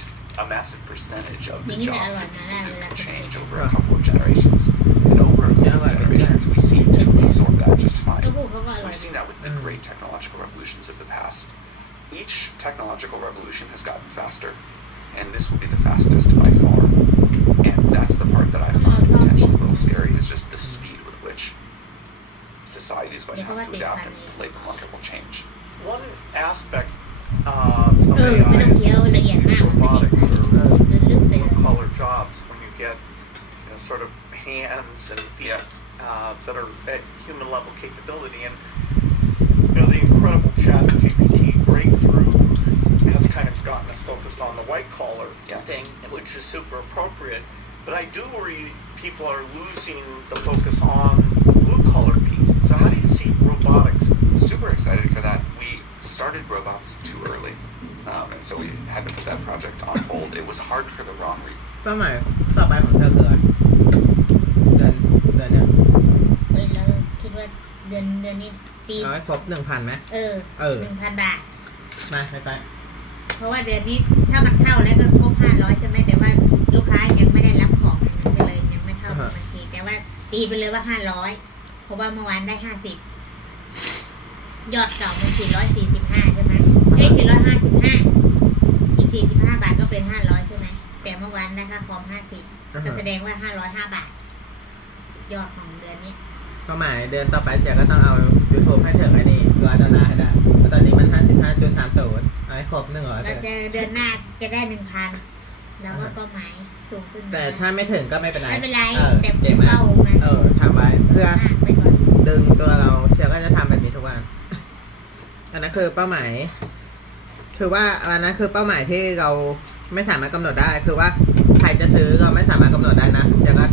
a massive percentage of the jobs that people do can change over a couple of generations. And over a couple of generations, we seem to absorb that just เต้า fine. หู้เขาก็อร่อย We've seen that with the great technological revolutions of the past. Each technological revolution has gotten faster, and this will be the fastest by far. And that's the part that I find potentially a little scary, is just the speed with which society is going to have to adapt and the labor market will change. One aspect of เออ ไม่ต้อง AI เคี้ยวละเอียด is มากมันไม่เห็น robotics or ลึกๆไปเลย blue-collar jobs when you get, you know, sort of hands and feet that are at human level capability. And you know, the incredible ChatGPT breakthrough has kind of gotten us focused on the white collar thing, which is super appropriate. But I do worry people are losing the focus on the blue collar piece. So how do you see robotics? Super excited for that. We started robots too early, and so we had to put that project on hold. It was hard for the wrong reason. เป้าหมายต่อไปของเธอคืออะไรเดือนเนี้ย เราคิดว่าเดือนนี้ตี เอาให้ครบ 1,000 ไหม เออ 1,000 บาท มาไป เพราะว่าเดือนนี้ถ้ามันเข้าแล้วก็ครบ500ใช่ไหมแต่ว่าลูกค้ายังไม่ได้รับของก็เลยยังไม่เข้าบัญชีแต่ว่าตีไปเลยว่า500เพราะว่าเมื่อวานได้50ยอดเก่ามัน445ใช่ไหม455อีก45 บาทก็เป็น500ใช่ไหมแต่เมื่อวานได้ค่าคอม50ก็แสดงว่า505 บาทยอดของเดือนนี้ เป้าหมายเดือนต่อไปเสียก็ต้องเอา YouTube ให้ถึงไอ้นี่$100ให้ได้เพราะตอนนี้มัน 55.30 เอาให้ครบ100 เรา เลย จะเดือนหน้าจะได้ 1,000 แล้วก็เป้าหมายสูงขึ้น แต่ถ้าไม่ถึงก็ไม่เป็นไร ไม่เป็นไร เออ แต่ เก่งมาก เป้านะ ทำไว้เพื่อ มากไปก่อน ดึงตัวเราเชียร์ก็จะทำแบบนี้ทุกวัน อันนั้นคือเป้าหมาย คือว่าอันนั้นคือเป้าหมายที่เราไม่สามารถกำหนดได้ คือว่าใครจะซื้อเราไม่สามารถกำหนดได้นะเชียร์ก็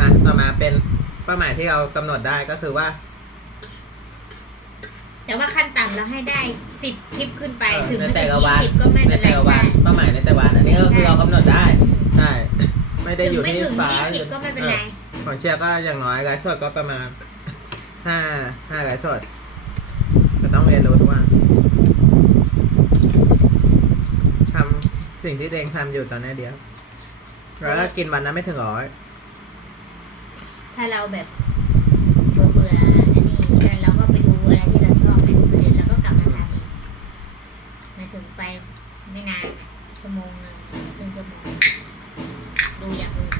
มาต่อมาเป็นเป้าหมายที่เรากำหนดได้ก็คือว่า แต่ว่าขั้นต่ำเราให้ได้10 คลิปขึ้นไปถึง ใน ไม่ แต่ ถึง ละวัน 20ก็ไม่ ใน เป็นไร แต่ละวันเป้าหมายในแต่ละวันอันนี้ก็คือเรากำหนดได้ใช่ไม่ได้อยู่ ไม่ ที่ ถึง ฟ้า 20ก็ไม่เป็นไร ของเชียร์ก็อย่างน้อยไลฟ์สดก็ประมาณ5ไลฟ์สดจะต้องเรียนรู้ทุกวันทำสิ่งที่เด้งทำอยู่ตอนนี้เดียวแล้วก็กินวันนั้นไม่ถึง100 ถ้าเราแบบเบื่ออันนี้แล้วเราก็ไปดูอะไรที่เราชอบในประเด็นแล้วก็กลับมาทำอีกมาถึงไปไม่นานชั่วโมงนึงครึ่งชั่วโมงดูอย่างอื่น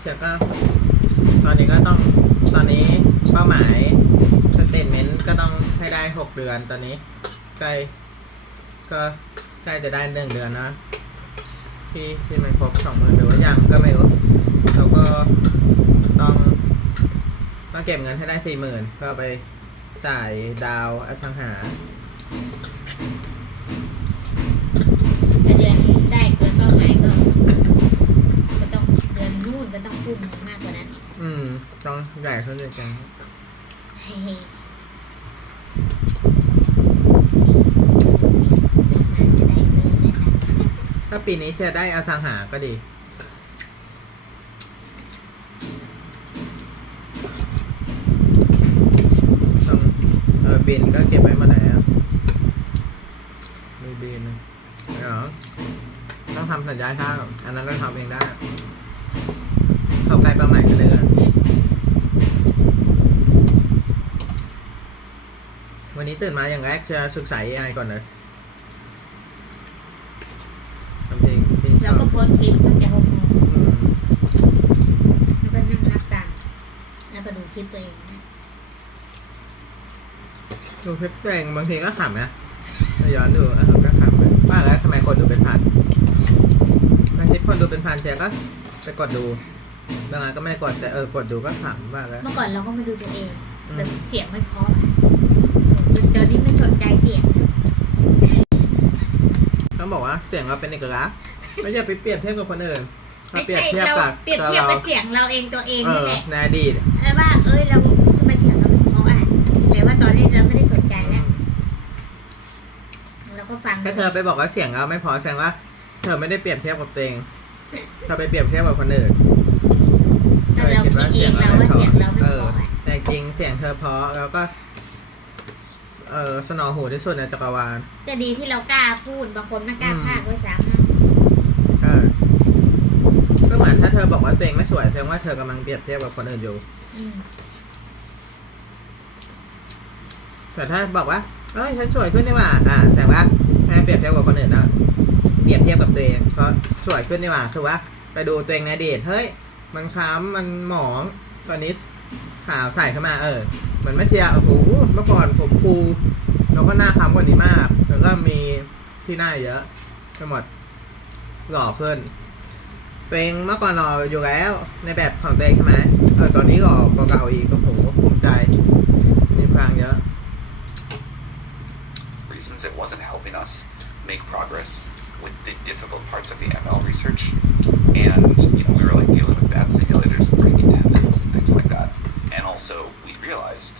เชียร์ก็ตอนนี้ก็ต้องตอนนี้เป้าหมายสเตทเมนต์ก็ต้องให้ได้6 เดือนตอนนี้ใกล้จะได้1 เดือนนะ ที่มันครบ20,000หรือว่ายังก็ไม่รู้เราก็ต้องเก็บเงินให้ได้40,000ก็ไปจ่ายดาวอสังหา ถ้าเดือนได้เกินเป้าหมายก็ต้องเดือนนู่นก็ต้องพุ่งมากกว่านั้นอีก ต้องใหญ่ขึ้นเลยจัง เฮ้ย ถ้าปีนี้จะได้อสังหาก็ดีต้องบินก็เก็บไว้มาไหนอ่ะมีบินเดี๋ยวต้องทำสัญญาเช่าอันนั้นเราทำเองได้เข้าใกล้เป้าหมายกันเลยอะวันนี้ตื่นมาอย่างแรกจะศึกษา AI ก่อนเลยทำเพลงที่ช แล้ว อบ ก็โพสต์คลิปตั้งแต่6 โมงแล้วก็นั่งนับตังค์แล้วก็ดูคลิปตัวเอง ดูคลิปตัวเองบางทีก็ขำนะย้อนดูก็ขำเลยว่าแล้วทำไมคนดูเป็นพันบางทีคนดูเป็นพันเสียก็ไปกดดูบางงานก็ไม่ได้กดแต่กดดูก็ขำว่าแล้ว เมื่อก่อนเราก็มาดูตัวเองแบบเสียงไม่เพราะตอนนี้ไม่สนใจเสียง ต้องบอกว่าเสียงเราเป็นเอกลักษณ์ไม่ใช่ไปเปรียบเทียบกับคนอื่น ไม่ใช่เราเปรียบเทียบกับเสียงเราเองตัวเองนี่แหละ ในอดีต แล้วว่าเราทำไมเสียงเราเป็นเพราะอะไรแต่ว่าตอนนี้เราไม่ได้สนใจแล้วเราก็ฟัง ถ้าเธอไปบอกว่าเสียงเราไม่พอแสดงว่าเธอไม่ได้เปรียบเทียบกับตัวเองเธอไปเปรียบเทียบกับคนอื่น แต่เราคิดเองเราว่าเสียงเราไม่เพราะ แต่จริงเสียงเธอเพราะแล้วก็สนอหูที่สุดในจักรวาล จะดีที่เรากล้าพูดบางคนไม่กล้าพากด้วยซ้ ก็เหมือนถ้าเธอบอกว่าตัวเองไม่สวยแสดงว่าเธอกำลังเปรียบเทียบกับคนอื่นอยู่แต่ถ้าบอกว่าฉันสวยขึ้นนี่หว่าแสดงว่าไม่เปรียบเทียบกับคนอื่นนะเปรียบเทียบกับตัวเองเพราะสวยขึ้นนี่หว่าคือว่าไปดูตัวเองในอดีตเฮ้ยมันค้ำมันหมองตอนนี้ขาวใส่ขึ้นมาเหมือนไม่เชียร์โอ้โหเมื่อก่อนผมฟูแล้วก็หน้าค้ำกว่านี้มากแล้วก็มีที่หน้าเยอะไปหมดหล่อขึ้นตัวเองเมื่อก่อนหล่ออยู่แล้วในแบบของตัวเองใช่ไหมตอนนี้หล่อกว่าเก่าอีกโอ้โหภูมิใจมีพลังเยอะ Reasons it wasn't helping us make progress with the difficult parts of the ML research, and we were like dealing with bad simulators, break attendance, and things like that. And also, we realized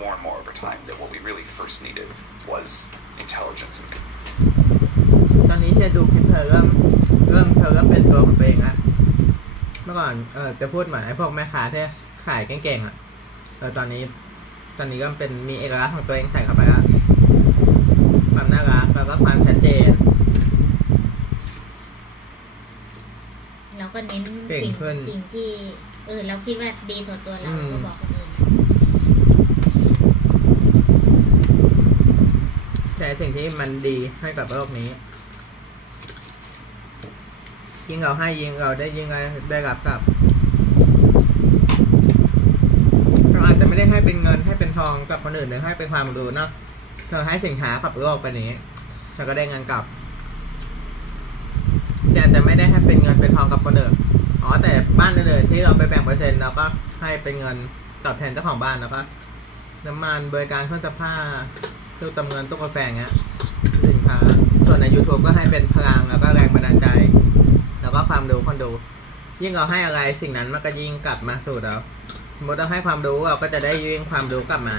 more and more over time that what we really first needed was intelligence and ตอนนี้ที่ดูคลิปเธอเริ่มเป็นตัวของตัวเองละเมื่อก่อนจะพูดเหมือนไอ้พวกแม่ค้าที่ขายเก่งๆตอนนี้ก็เป็นมีเอกลักษณ์ของตัวเองใส่เข้าไปแล้วความน่ารักแล้วก็ความชัดเจน เราก็เน้นสิ่งที่เราคิดว่าดีต่อตัวเราก็บอกคนอื่น แต่สิ่งที่มันดีให้กับโลกนี้ยิ่งเราให้ยิ่งเราได้รับกลับเราอาจจะไม่ได้ให้เป็นเงินให้เป็นทองกับคนอื่นหรือให้เป็นความรู้เนาะเธอให้สินค้ากับโลกไปนี้เธอก็ได้เงินกลับแต่อาจจะไม่ได้ให้เป็นเงินเป็นทองกับคนอื่นแต่บ้านอื่นๆที่เราไปแบ่งเปอร์เซ็นต์เราก็ให้เป็นเงินตอบแทนเจ้าของบ้านแล้วก็น้ำมันบริการเครื่องซักผ้าตู้ตำเงินตู้กาแฟเงี้ยสินค้าส่วนใน YouTube ก็ให้เป็นพลังแล้วก็แรงบันดาลใจแล้วก็ความรู้คนดูยิ่งเราให้อะไรสิ่งนั้นมันก็ยิ่งกลับมาสู่เราสมมติเราให้ความรู้เราก็จะได้ยิ่งความรู้กลับมา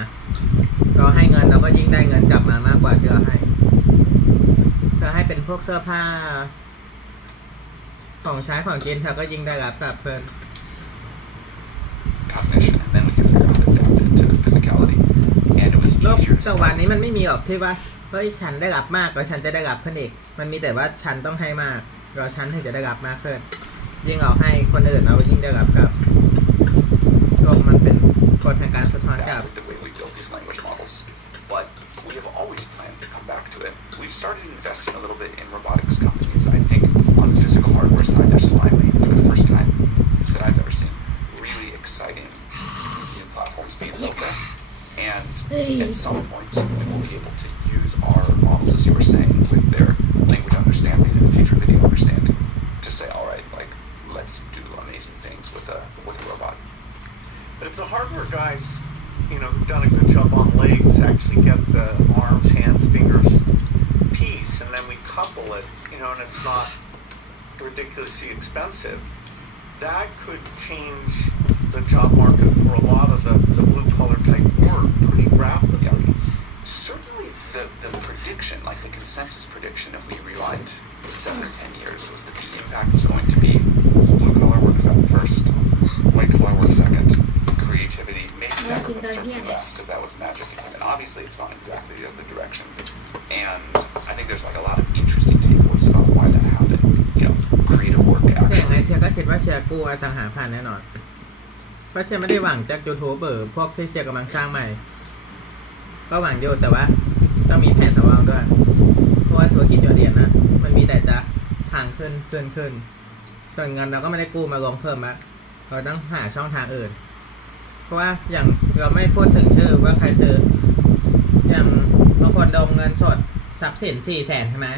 เราให้เงินเราก็ยิ่งได้เงินกลับมามากกว่าที่เราให้เป็นพวกเสื้อผ้าของใช้ของกินเธอก็ยิ่งได้รับกลับเพิ่ม cognition, and then we could figure out how to adapt it to physicality. And it was โลก easier to แต่วันนี้มันไม่มีหรอกที่ว่าเฮ้ยฉันได้รับมากแล้วฉันจะได้รับเพิ่มอีกมันมีแต่ว่าฉันต้องให้มากแล้วฉันถึงจะได้รับมากขึ้นยิ่งเราให้คนอื่นเรายิ่งได้รับกลับโลกมันเป็นกฎแห่งการสะท้อนกลับ with the way we build these language models. But we have always planned to come back to it. We've started investing a little bit in robotics companies. I think on the physical hardware side, there's finally, for the first time that I've ever seen, really exciting new platforms being built there. And at some point, we will be able to use our models, as you were saying, with their language understanding and future video understanding with a robot. But if the hardware guys, who've done a good job on legs actually get the arms, hands, fingers piece, and then we couple it, and it's not ridiculously expensive, that could change the job market for a lot of the blue-collar type work pretty rapidly. Yeah. Certainly the prediction, like the consensus prediction, if we rewind 7 or 10 years, was that the impact was going to be blue-collar work first, white-collar work second, creativity, maybe never, but certainly less, because that was magic. And obviously it's gone exactly the other direction. And I think there's like a lot of interesting takeaways about why that happened. Creative work แต่ยังไง actually. เชียร์ก็คิดว่าเชียร์กู้อสังหาผ่านแน่นอนเพราะเชียร์ไม่ได้หวังจากยูทูบเบอร์พวกที่เชียร์กำลังสร้างใหม่ก็หวังอยู่แต่ว่าต้องมีแผนสำรองด้วยเพราะว่าธุรกิจยอดเรียนนะมันมีแต่จะทางขึ้นส่วนเงินเราก็ไม่ได้กู้มาลงเพิ่มละเราต้องหาช่องทางอื่นเพราะว่าอย่างเราไม่พูดถึงชื่อว่าใครซื้ออย่างบางคนลงเงินสดทรัพย์สิน400,000ใช่ไหม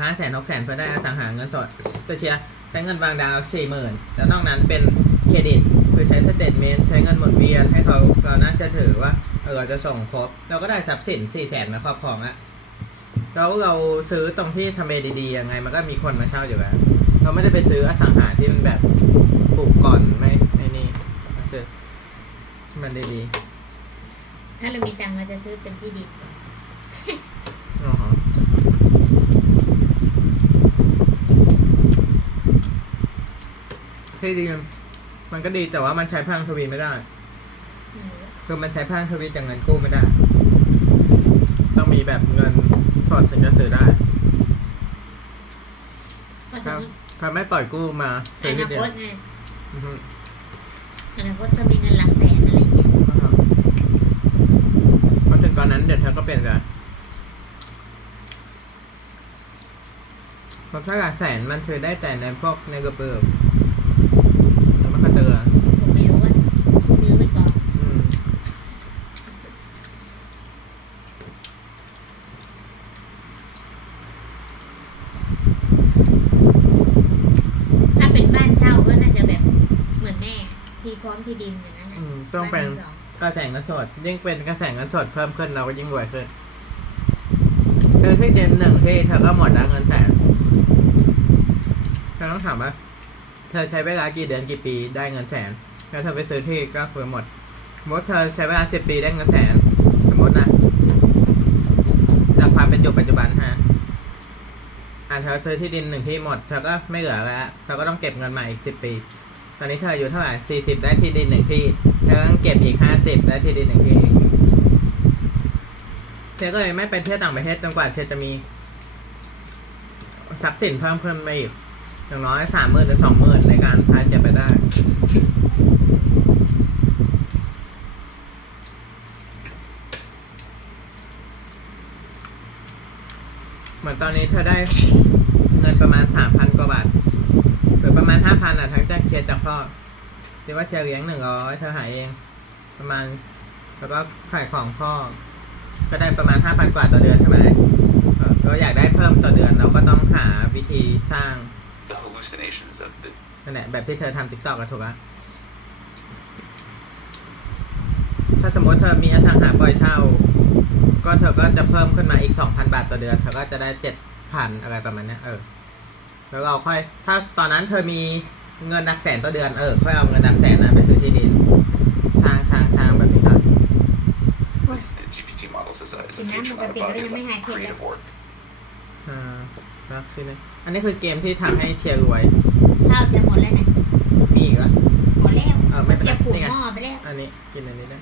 500,000 600,000เพื่อได้อสังหาเงินสดตัวเชียร์ใช้เงินวางดาว 40,000 แล้วนอกนั้นเป็นเครดิตคือใช้สเตทเมนต์ใช้เงินหมุนเวียนให้เราน่าเชื่อถือว่าเราจะส่งครบเราก็ได้ทรัพย์สิน 400,000 มาครอบครองแล้วเราซื้อตรงที่ทำเลดีๆยังไงมันก็มีคนมาเช่าอยู่แล้วเราไม่ได้ไปซื้ออสังหาที่มันแบบปลูกก่อนไม่นี่คือมันดี ถ้าเรามีตังค์เราจะซื้อเป็นที่ดิน ๆอ๋อที่ดีมันก็ดีแต่ว่ามันใช้พลังทวีไม่ได้คือมันใช้พลังทวีจากเงินกู้ไม่ได้ต้องมีแบบเงินสดถึงจะซื้อได้ถ้าไม่ปล่อยกู้มาซื้อที่เดียว อนาคตถ้ามีเงินหลักแสนอะไรอย่างเงี้ย พอถึงตอนนั้นเดี๋ยวเธอก็เปลี่ยนกันเพราะถ้าหลักแสนมันซื้อได้แต่ในพวกในกระเป๋าแล้วมันก็เจอ ผมไม่รู้ว่าซื้อไปก่อนถ้าเป็นบ้านเช่าก็น่าจะแบบเหมือนแม่ที่พร้อมที่ดินอย่างนั้น ต้องเป็นกระแสเงินสดยิ่งเป็นกระแสเงินสดเพิ่มขึ้นเราก็ยิ่งรวยขึ้นคือที่เด่นหนึ่งที่เธอก็หมดแล้วเงินแสนเธอต้องถามว่าเธอใช้เวลากี่เดือนกี่ปีได้เงินแสนแล้วเธอไปซื้อที่ก็คือหมดสมมติเธอใช้เวลา10 ปีได้เงินแสนสมมตินะจากความเป็นอยู่ปัจจุบันฮะเธอซื้อที่ดิน1ที่หมดเธอก็ไม่เหลือแล้วเธอก็ต้องเก็บเงินมาอีก10 ปีตอนนี้เธออยู่เท่าไหร่40ได้ที่ดิน1ที่เธอต้องเก็บอีก50ได้ที่ดิน1ที่เธอก็เลยไม่ไปเที่ยวต่างประเทศจนกว่าเธอจะมีทรัพย์สินเพิ่มขึ้นมาอีกอย่างน้อย 30,000 หรือ 20,000 ในการพาเธอไปได้เหมือนตอนนี้เธอได้เงินประมาณ 3,000 กว่าบาทหรือประมาณ 5,000 ทั้งจากเชียร์จากพ่อที่ว่าเชียร์เลี้ยง100เธอหาเองประมาณแล้วก็ขายของพ่อก็ได้ประมาณ 5,000 กว่าต่อเดือนใช่ไหมเราอยากได้เพิ่มต่อเดือนเราก็ต้องหาวิธีสร้าง The hallucinations of the นั่นแหละแบบที่เธอทำ TikTok ก็ถูกแล้วถ้าสมมติเธอมีอสังหาปล่อยเช่าก็เธอก็จะเพิ่มขึ้นมาอีก 2,000 บาทต่อเดือนเธอก็จะได้ 7,000 อะไรประมาณนี้แล้วเราค่อยถ้าตอนนั้นเธอมีเงินหลักแสนต่อเดือนค่อยเอาเงินหลักแสนนะไปซื้อที่ดินสร้างแบบนี้ครับ the GPT models is a สิ่งนั้น feature มัน not จะ a ติด bug ก็ยังไม่หาย of เข็ดเลย creative work. รักสินะอันนี้คือเกมที่ทำให้เชียร์รวย ข้าวจะหมดแล้วเนี่ย มีอีกเหรอ หมดแล้ว ไม่ มัน เป็นไร จะขูด นี่ไง หม้อไปแล้ว อันนี้กินอันนี้ได้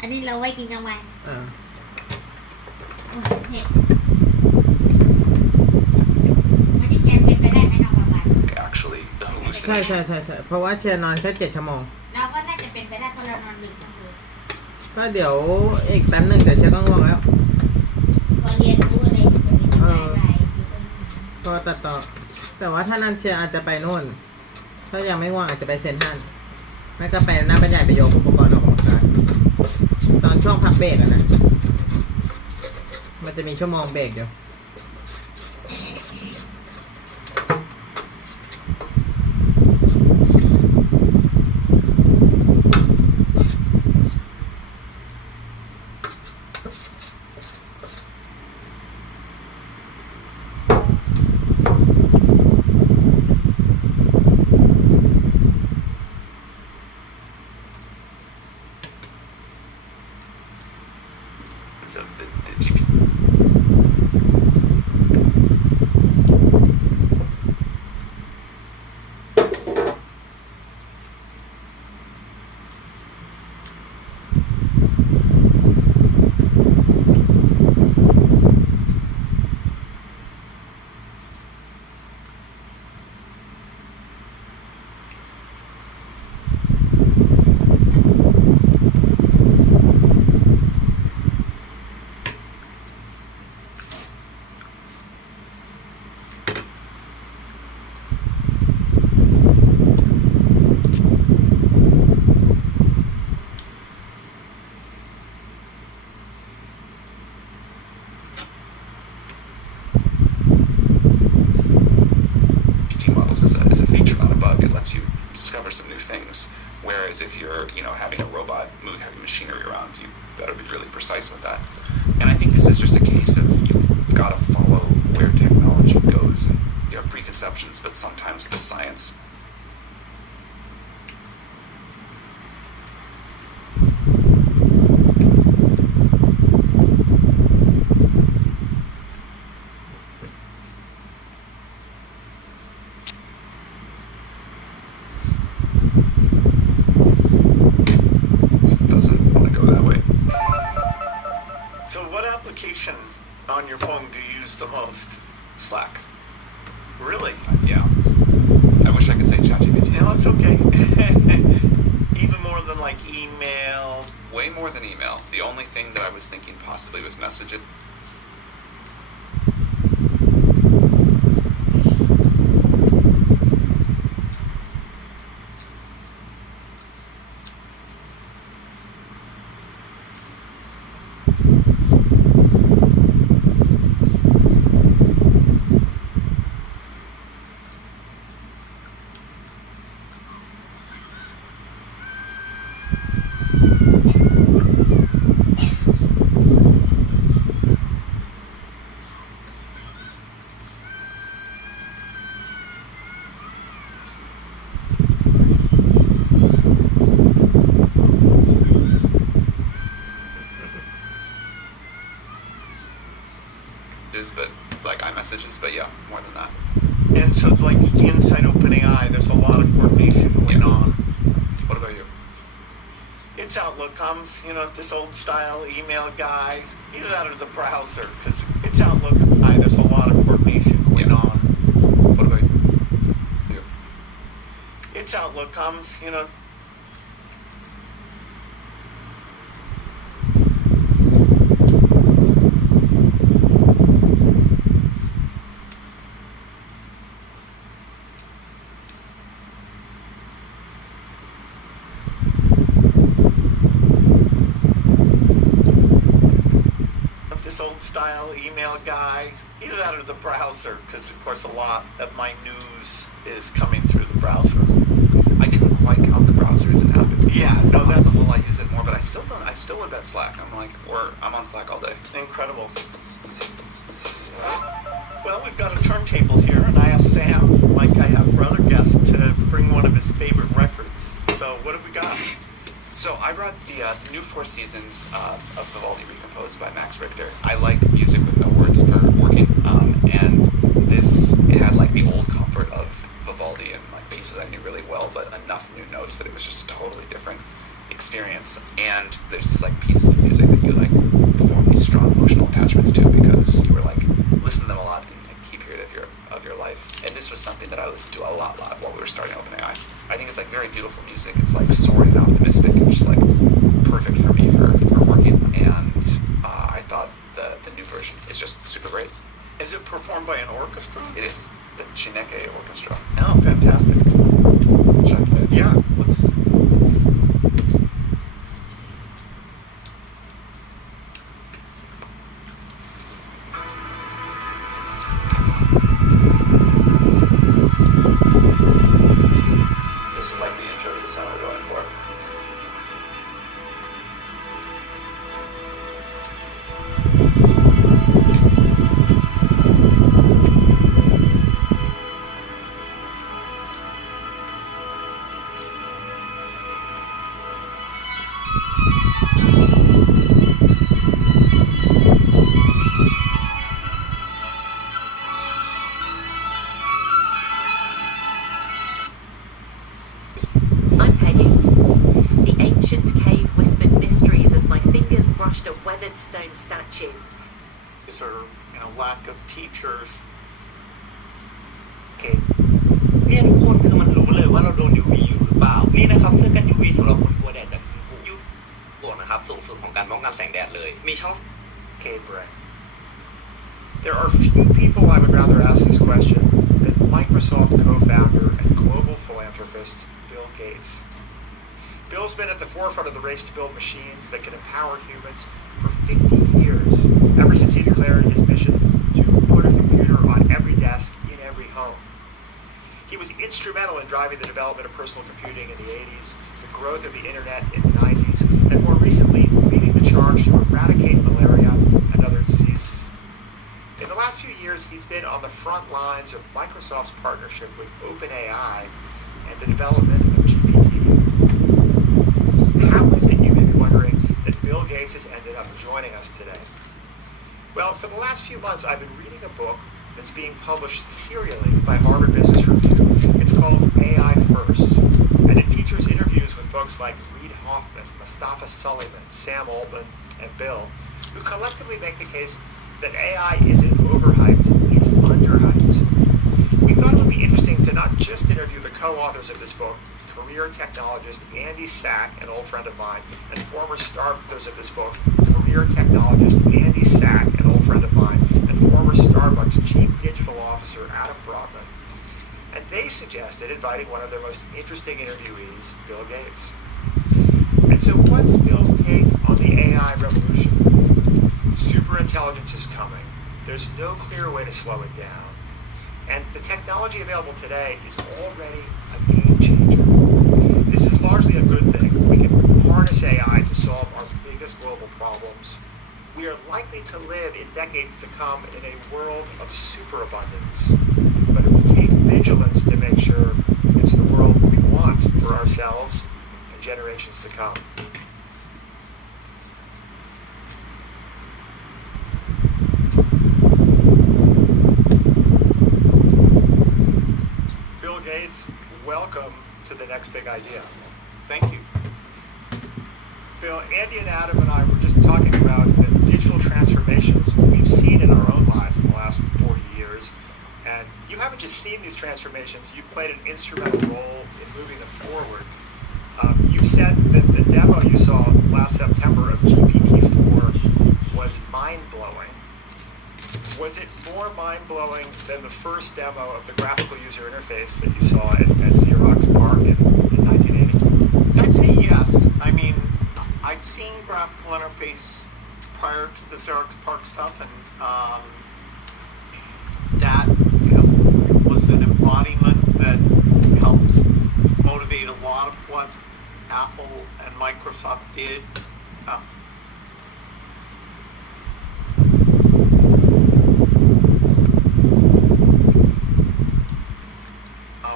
อันนี้เราไว้กินกลางวัน โอ้ยเผ็ดไม่ได้แชร์เป็นไปได้ไหมนอนกลางวัน Actually, the ใช่ hallucination. เพราะว่าเชียร์นอนแค่7 ชั่วโมง เราก็น่าจะเป็นไปได้เพราะเรานอนดึกทั้งคืน ก็เดี๋ยวอีกแป๊บนึงเดี๋ยวเชียร์ก็ง่วงแล้ว พอเรียนรู้อะไรจะมีกระจายไปอยู่ตรงนั้น ก็ตัดต่อแต่ว่าถ้านั่นเชียร์อาจจะไปโน่นถ้ายังไม่ง่วงอาจจะไปเซ็นทรัลไม่ก็ไปหน้าบรรยายไปโยกอุปกรณ์ออกกำลังกายตอนช่วงพักเบรกนะมันจะมีชั่วโมงเบรกเดียว discover some new things. Whereas if you're, having a robot move heavy machinery around, you better be really precise with that. And I think this is just a case of you've got to follow where technology goes, and you have preconceptions, but sometimes the science doesn't want to go that way. So what application on your phone do you use the most? Slack. Really? Yeah. I wish I could say ChatGPT. No, it's okay. Even more than like email. Way more than email. The only thing that I was thinking possibly was message it. But like iMessages, but yeah, more than that. And so like inside OpenAI, there's a lot of coordination going on. What about you? It's Outlook. I'm, this old style email guy. Either that or the browser, because it's Outlook. There's a lot of coordination going on. What about you? It's Outlook. I'm, old style email guy. Either that or the browser, because of course a lot of my news is coming through the browser. I didn't quite count the browser as an app. It's that's possible I use it more, but I still would bet Slack. I'm on Slack all day. Incredible. Well, we've got a turntable here, and I asked Sam, like I have for other guests, to bring one of his favorite records. So what have we got? So I brought the new 4 seasons of Vivaldi recomposed by Max Richter. I like music with no words for working, and it had like the old comfort of Vivaldi and like basses I knew really well, but enough new notes that it was just a totally different experience. And there's these like pieces of music that you like form these strong emotional attachments to because you were like listening to them a lot in a key period of your life. And this was something that I listened to a lot while we were starting OpenAI. I think it's like very beautiful music. It's like soaring and optimistic and just like perfect for me for working. And I thought the new version is just super great. Is it performed by an orchestra? It is the Chineke Orchestra. Oh, fantastic. Should I play it? Yeah, let's. This is like the intro to the song we're going for. I'm Peggy. The ancient cave whispered mysteries as my fingers brushed a weathered stone statue. These are, lack of teachers. โอเคเนี่ยทุกคนคือมันรู้เลยว่าเราโดน UV อยู่หรือเปล่านี่นะครับเสื้อกัน UV สำหรับคนกลัวแดดจากยูบวกนะครับสูงสุดของการป้องกันแสงแดดเลยมีช่อง Okay, Brett. There are few people I would rather ask this question than Microsoft co-founder and global philanthropist Bill Gates. Bill's been at the forefront of the race to build machines that can empower humans for 50 years, ever since he declared his mission to put a computer on every desk in every home. He was instrumental in driving the development of personal computing in the 80s, the growth of the internet in the 90s, and more recently, leading the charge to eradicate malaria and other diseases. In the last few years, he's been on the front lines of Microsoft's partnership with OpenAI and the development of GPT. How is it, you may be wondering, that Bill Gates has ended up joining us today? Well, for the last few months, I've been reading a book that's being published serially by Harvard Business Review. It's called AI First, and it features interviews with folks like Reid Hoffman, Mustafa Suleyman, Sam Altman, and Bill, who collectively make the case that AI isn't overhyped, it's underhyped. We thought it would be interesting to not just interview the co-authors of this book, career technologist Andy Sack, an old friend of mine, and former star authors of this book, career technologist Andy Sack, an old friend of mine, and former Starbucks chief digital officer Adam Broadman. And they suggested inviting one of their most interesting interviewees, Bill Gates. And so what's Bill's take on the AI revolution? Superintelligence is coming. There's no clear way to slow it down. And the technology available today is already a game changer. This is largely a good thing. We can harness AI to solve our biggest global problems. We are likely to live in decades to come in a world of superabundance. But it will take vigilance to make sure it's the world we want for ourselves and generations to come. Bill Gates, welcome to the next big idea. Thank you. Bill, Andy and Adam and I were just talking about the digital transformations we've seen in our own lives in the last 40 years. And you haven't just seen these transformations, you've played an instrumental role in moving them forward. You said that the demo you saw last September of GPT-4 was mind-blowing. Was it more mind-blowing than the first demo of the graphical user interface that you saw at Xerox PARC in 1980? I'd say yes. I mean, I'd seen graphical interface prior to the Xerox PARC stuff, and that was an embodiment that helped motivate a lot of what Apple and Microsoft did.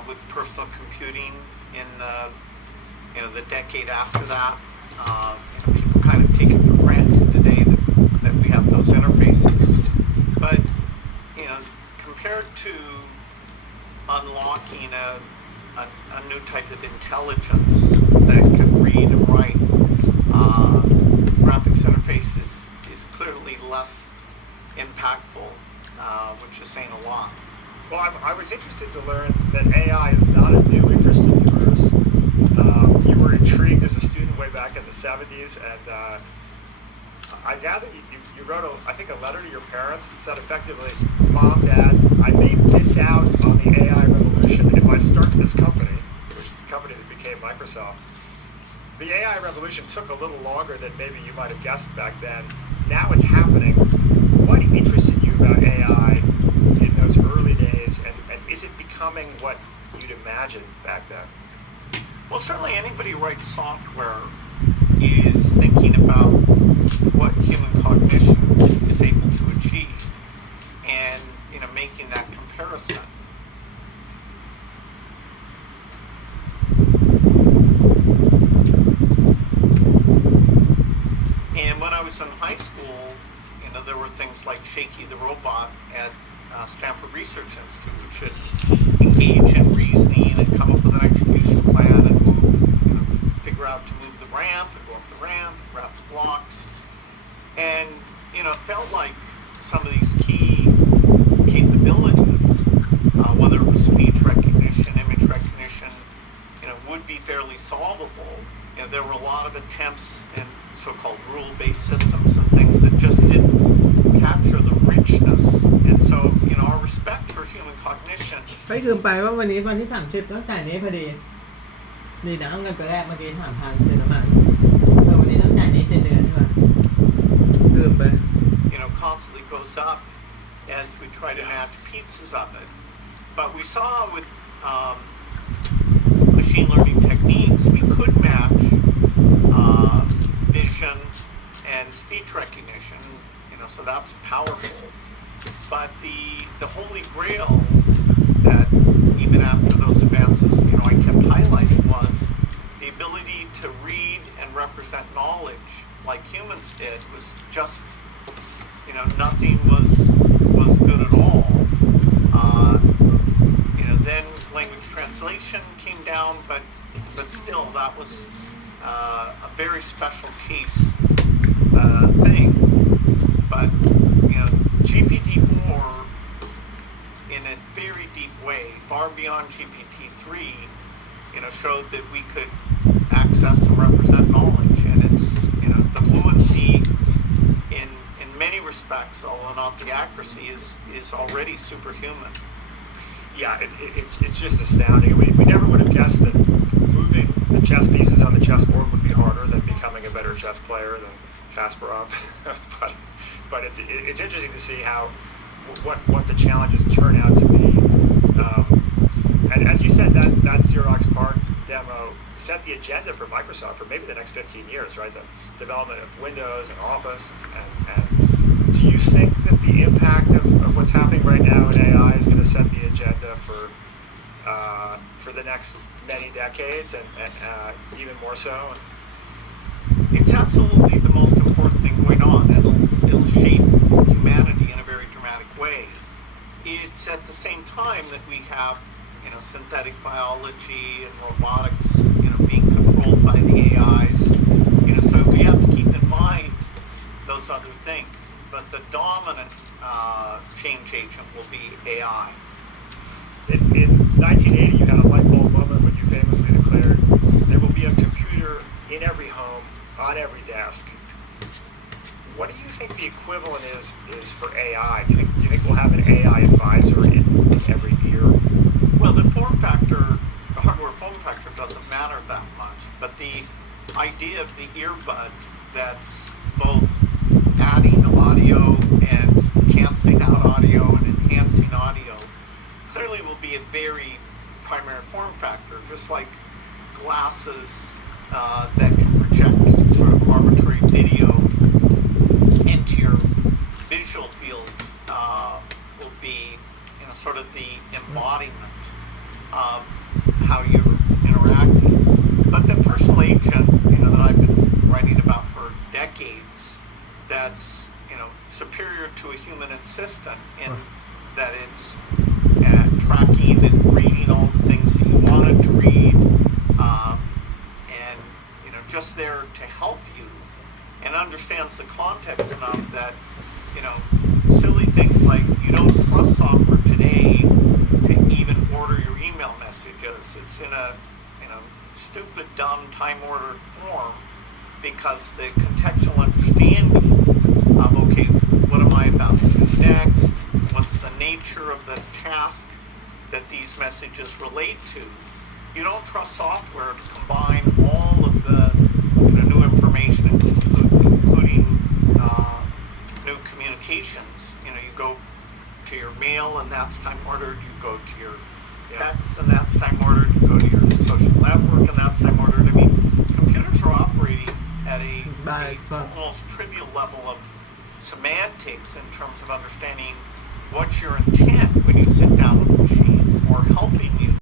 With personal computing in the decade after that, people kind of take it for granted today that we have those interfaces. But compared to unlocking a new type of intelligence that can read and write, graphics interface is clearly less impactful, which is saying a lot. Well, I was interested to learn that AI is not a new interest of yours. You were intrigued as a student way back in the 70s, and I gather you wrote, I think, a letter to your parents that said effectively, Mom, Dad, I may miss out on the AI revolution if I start this company, which is the company that became Microsoft. The AI revolution took a little longer than maybe you might have guessed back then. Now it's happening. What interested you about AI in those early days, and is it becoming what you'd imagined back then? Well, certainly anybody who writes software is thinking about what human cognition is able to achieve, and making that comparison. And when I was in high school, there were things like Shaky the Robot at Stanford Research Institute, which should engage in reasoning and come up with an execution plan and move, figure out to move the ramp and go up the ramp, route the blocks. And, it felt like some of these key capabilities, whether it was speech recognition, image recognition, would be fairly solvable. There were a lot of attempts in so-called rule-based systems and things that just didn't capture the richness. And so, our respect for human cognition. ไม่ลืมไปว่าวันนี้วันที่30ตั้งแต่นี้พอดีนี่เดี๋ยวเอาเงินไปแลกเมื่อกี้ถามทางเติมน้ำมันวันนี้ตั้งแต่นี้สิ้นเดือนใช่ไหมลืมไป Constantly goes up as we try to match pieces of it. But we saw with machine learning techniques, we could match vision and speech recognition, so that's powerful. But the holy grail that even after those advances, I kept highlighting was the ability to read and represent knowledge like humans did was just, nothing was good at all. Then language translation came down, but still that was a very special case thing. But GPT-4 in a very deep way, far beyond GPT-3, showed that we could access and represent knowledge, and it's the fluency in many respects, although not the accuracy, is already superhuman. Yeah, it's just astounding. We never would have guessed that moving the chess pieces on the chessboard would be harder than becoming a better chess player than Kasparov. but it's interesting to see how what the challenges turn out to be. And as you said, that Xerox PARC demo set the agenda for Microsoft for maybe the next 15 years, right? The development of Windows and Office. And do you think that the impact of what's happening right now in AI is going to set the agenda for the next many decades and even more so? It's absolutely the most important thing going on. It'll shape humanity in a very dramatic way. It's at the same time that we have, synthetic biology and robotics, being controlled by the AIs. So we have to keep in mind those other things. But the dominant change agent will be AI. In 1980, you had a light bulb moment when you famously declared, there will be a computer in every home, on every desk. What do you think the equivalent is for AI? Do you think we'll have an AI advisor in every ear? Well, the hardware form factor doesn't matter that much, but the idea of the earbud that's both adding audio and canceling out audio and enhancing audio clearly will be a very primary form factor, just like glasses that can project sort of arbitrary video into your visual field will be, sort of the embodiment of how you're interacting. But the personal agent, that I've been writing about for decades, that's, superior to a human assistant in that it's tracking and reading all the things that you wanted to read, and, just there to help you, and understands the context enough that, silly things like you don't trust software today to even order your email messages. It's in a, stupid, dumb, time-ordered form because the contextual understanding of, okay, what am I about to do next? What's the nature of the task that these messages relate to? You don't trust software to combine all of the new information, including new communications. You go to your mail and that's time ordered. You go to your text and that's time ordered. You go to your social network and that's time ordered. I mean, computers are operating at a almost trivial level of semantics in terms of understanding what's your intent when you sit down with a machine or helping you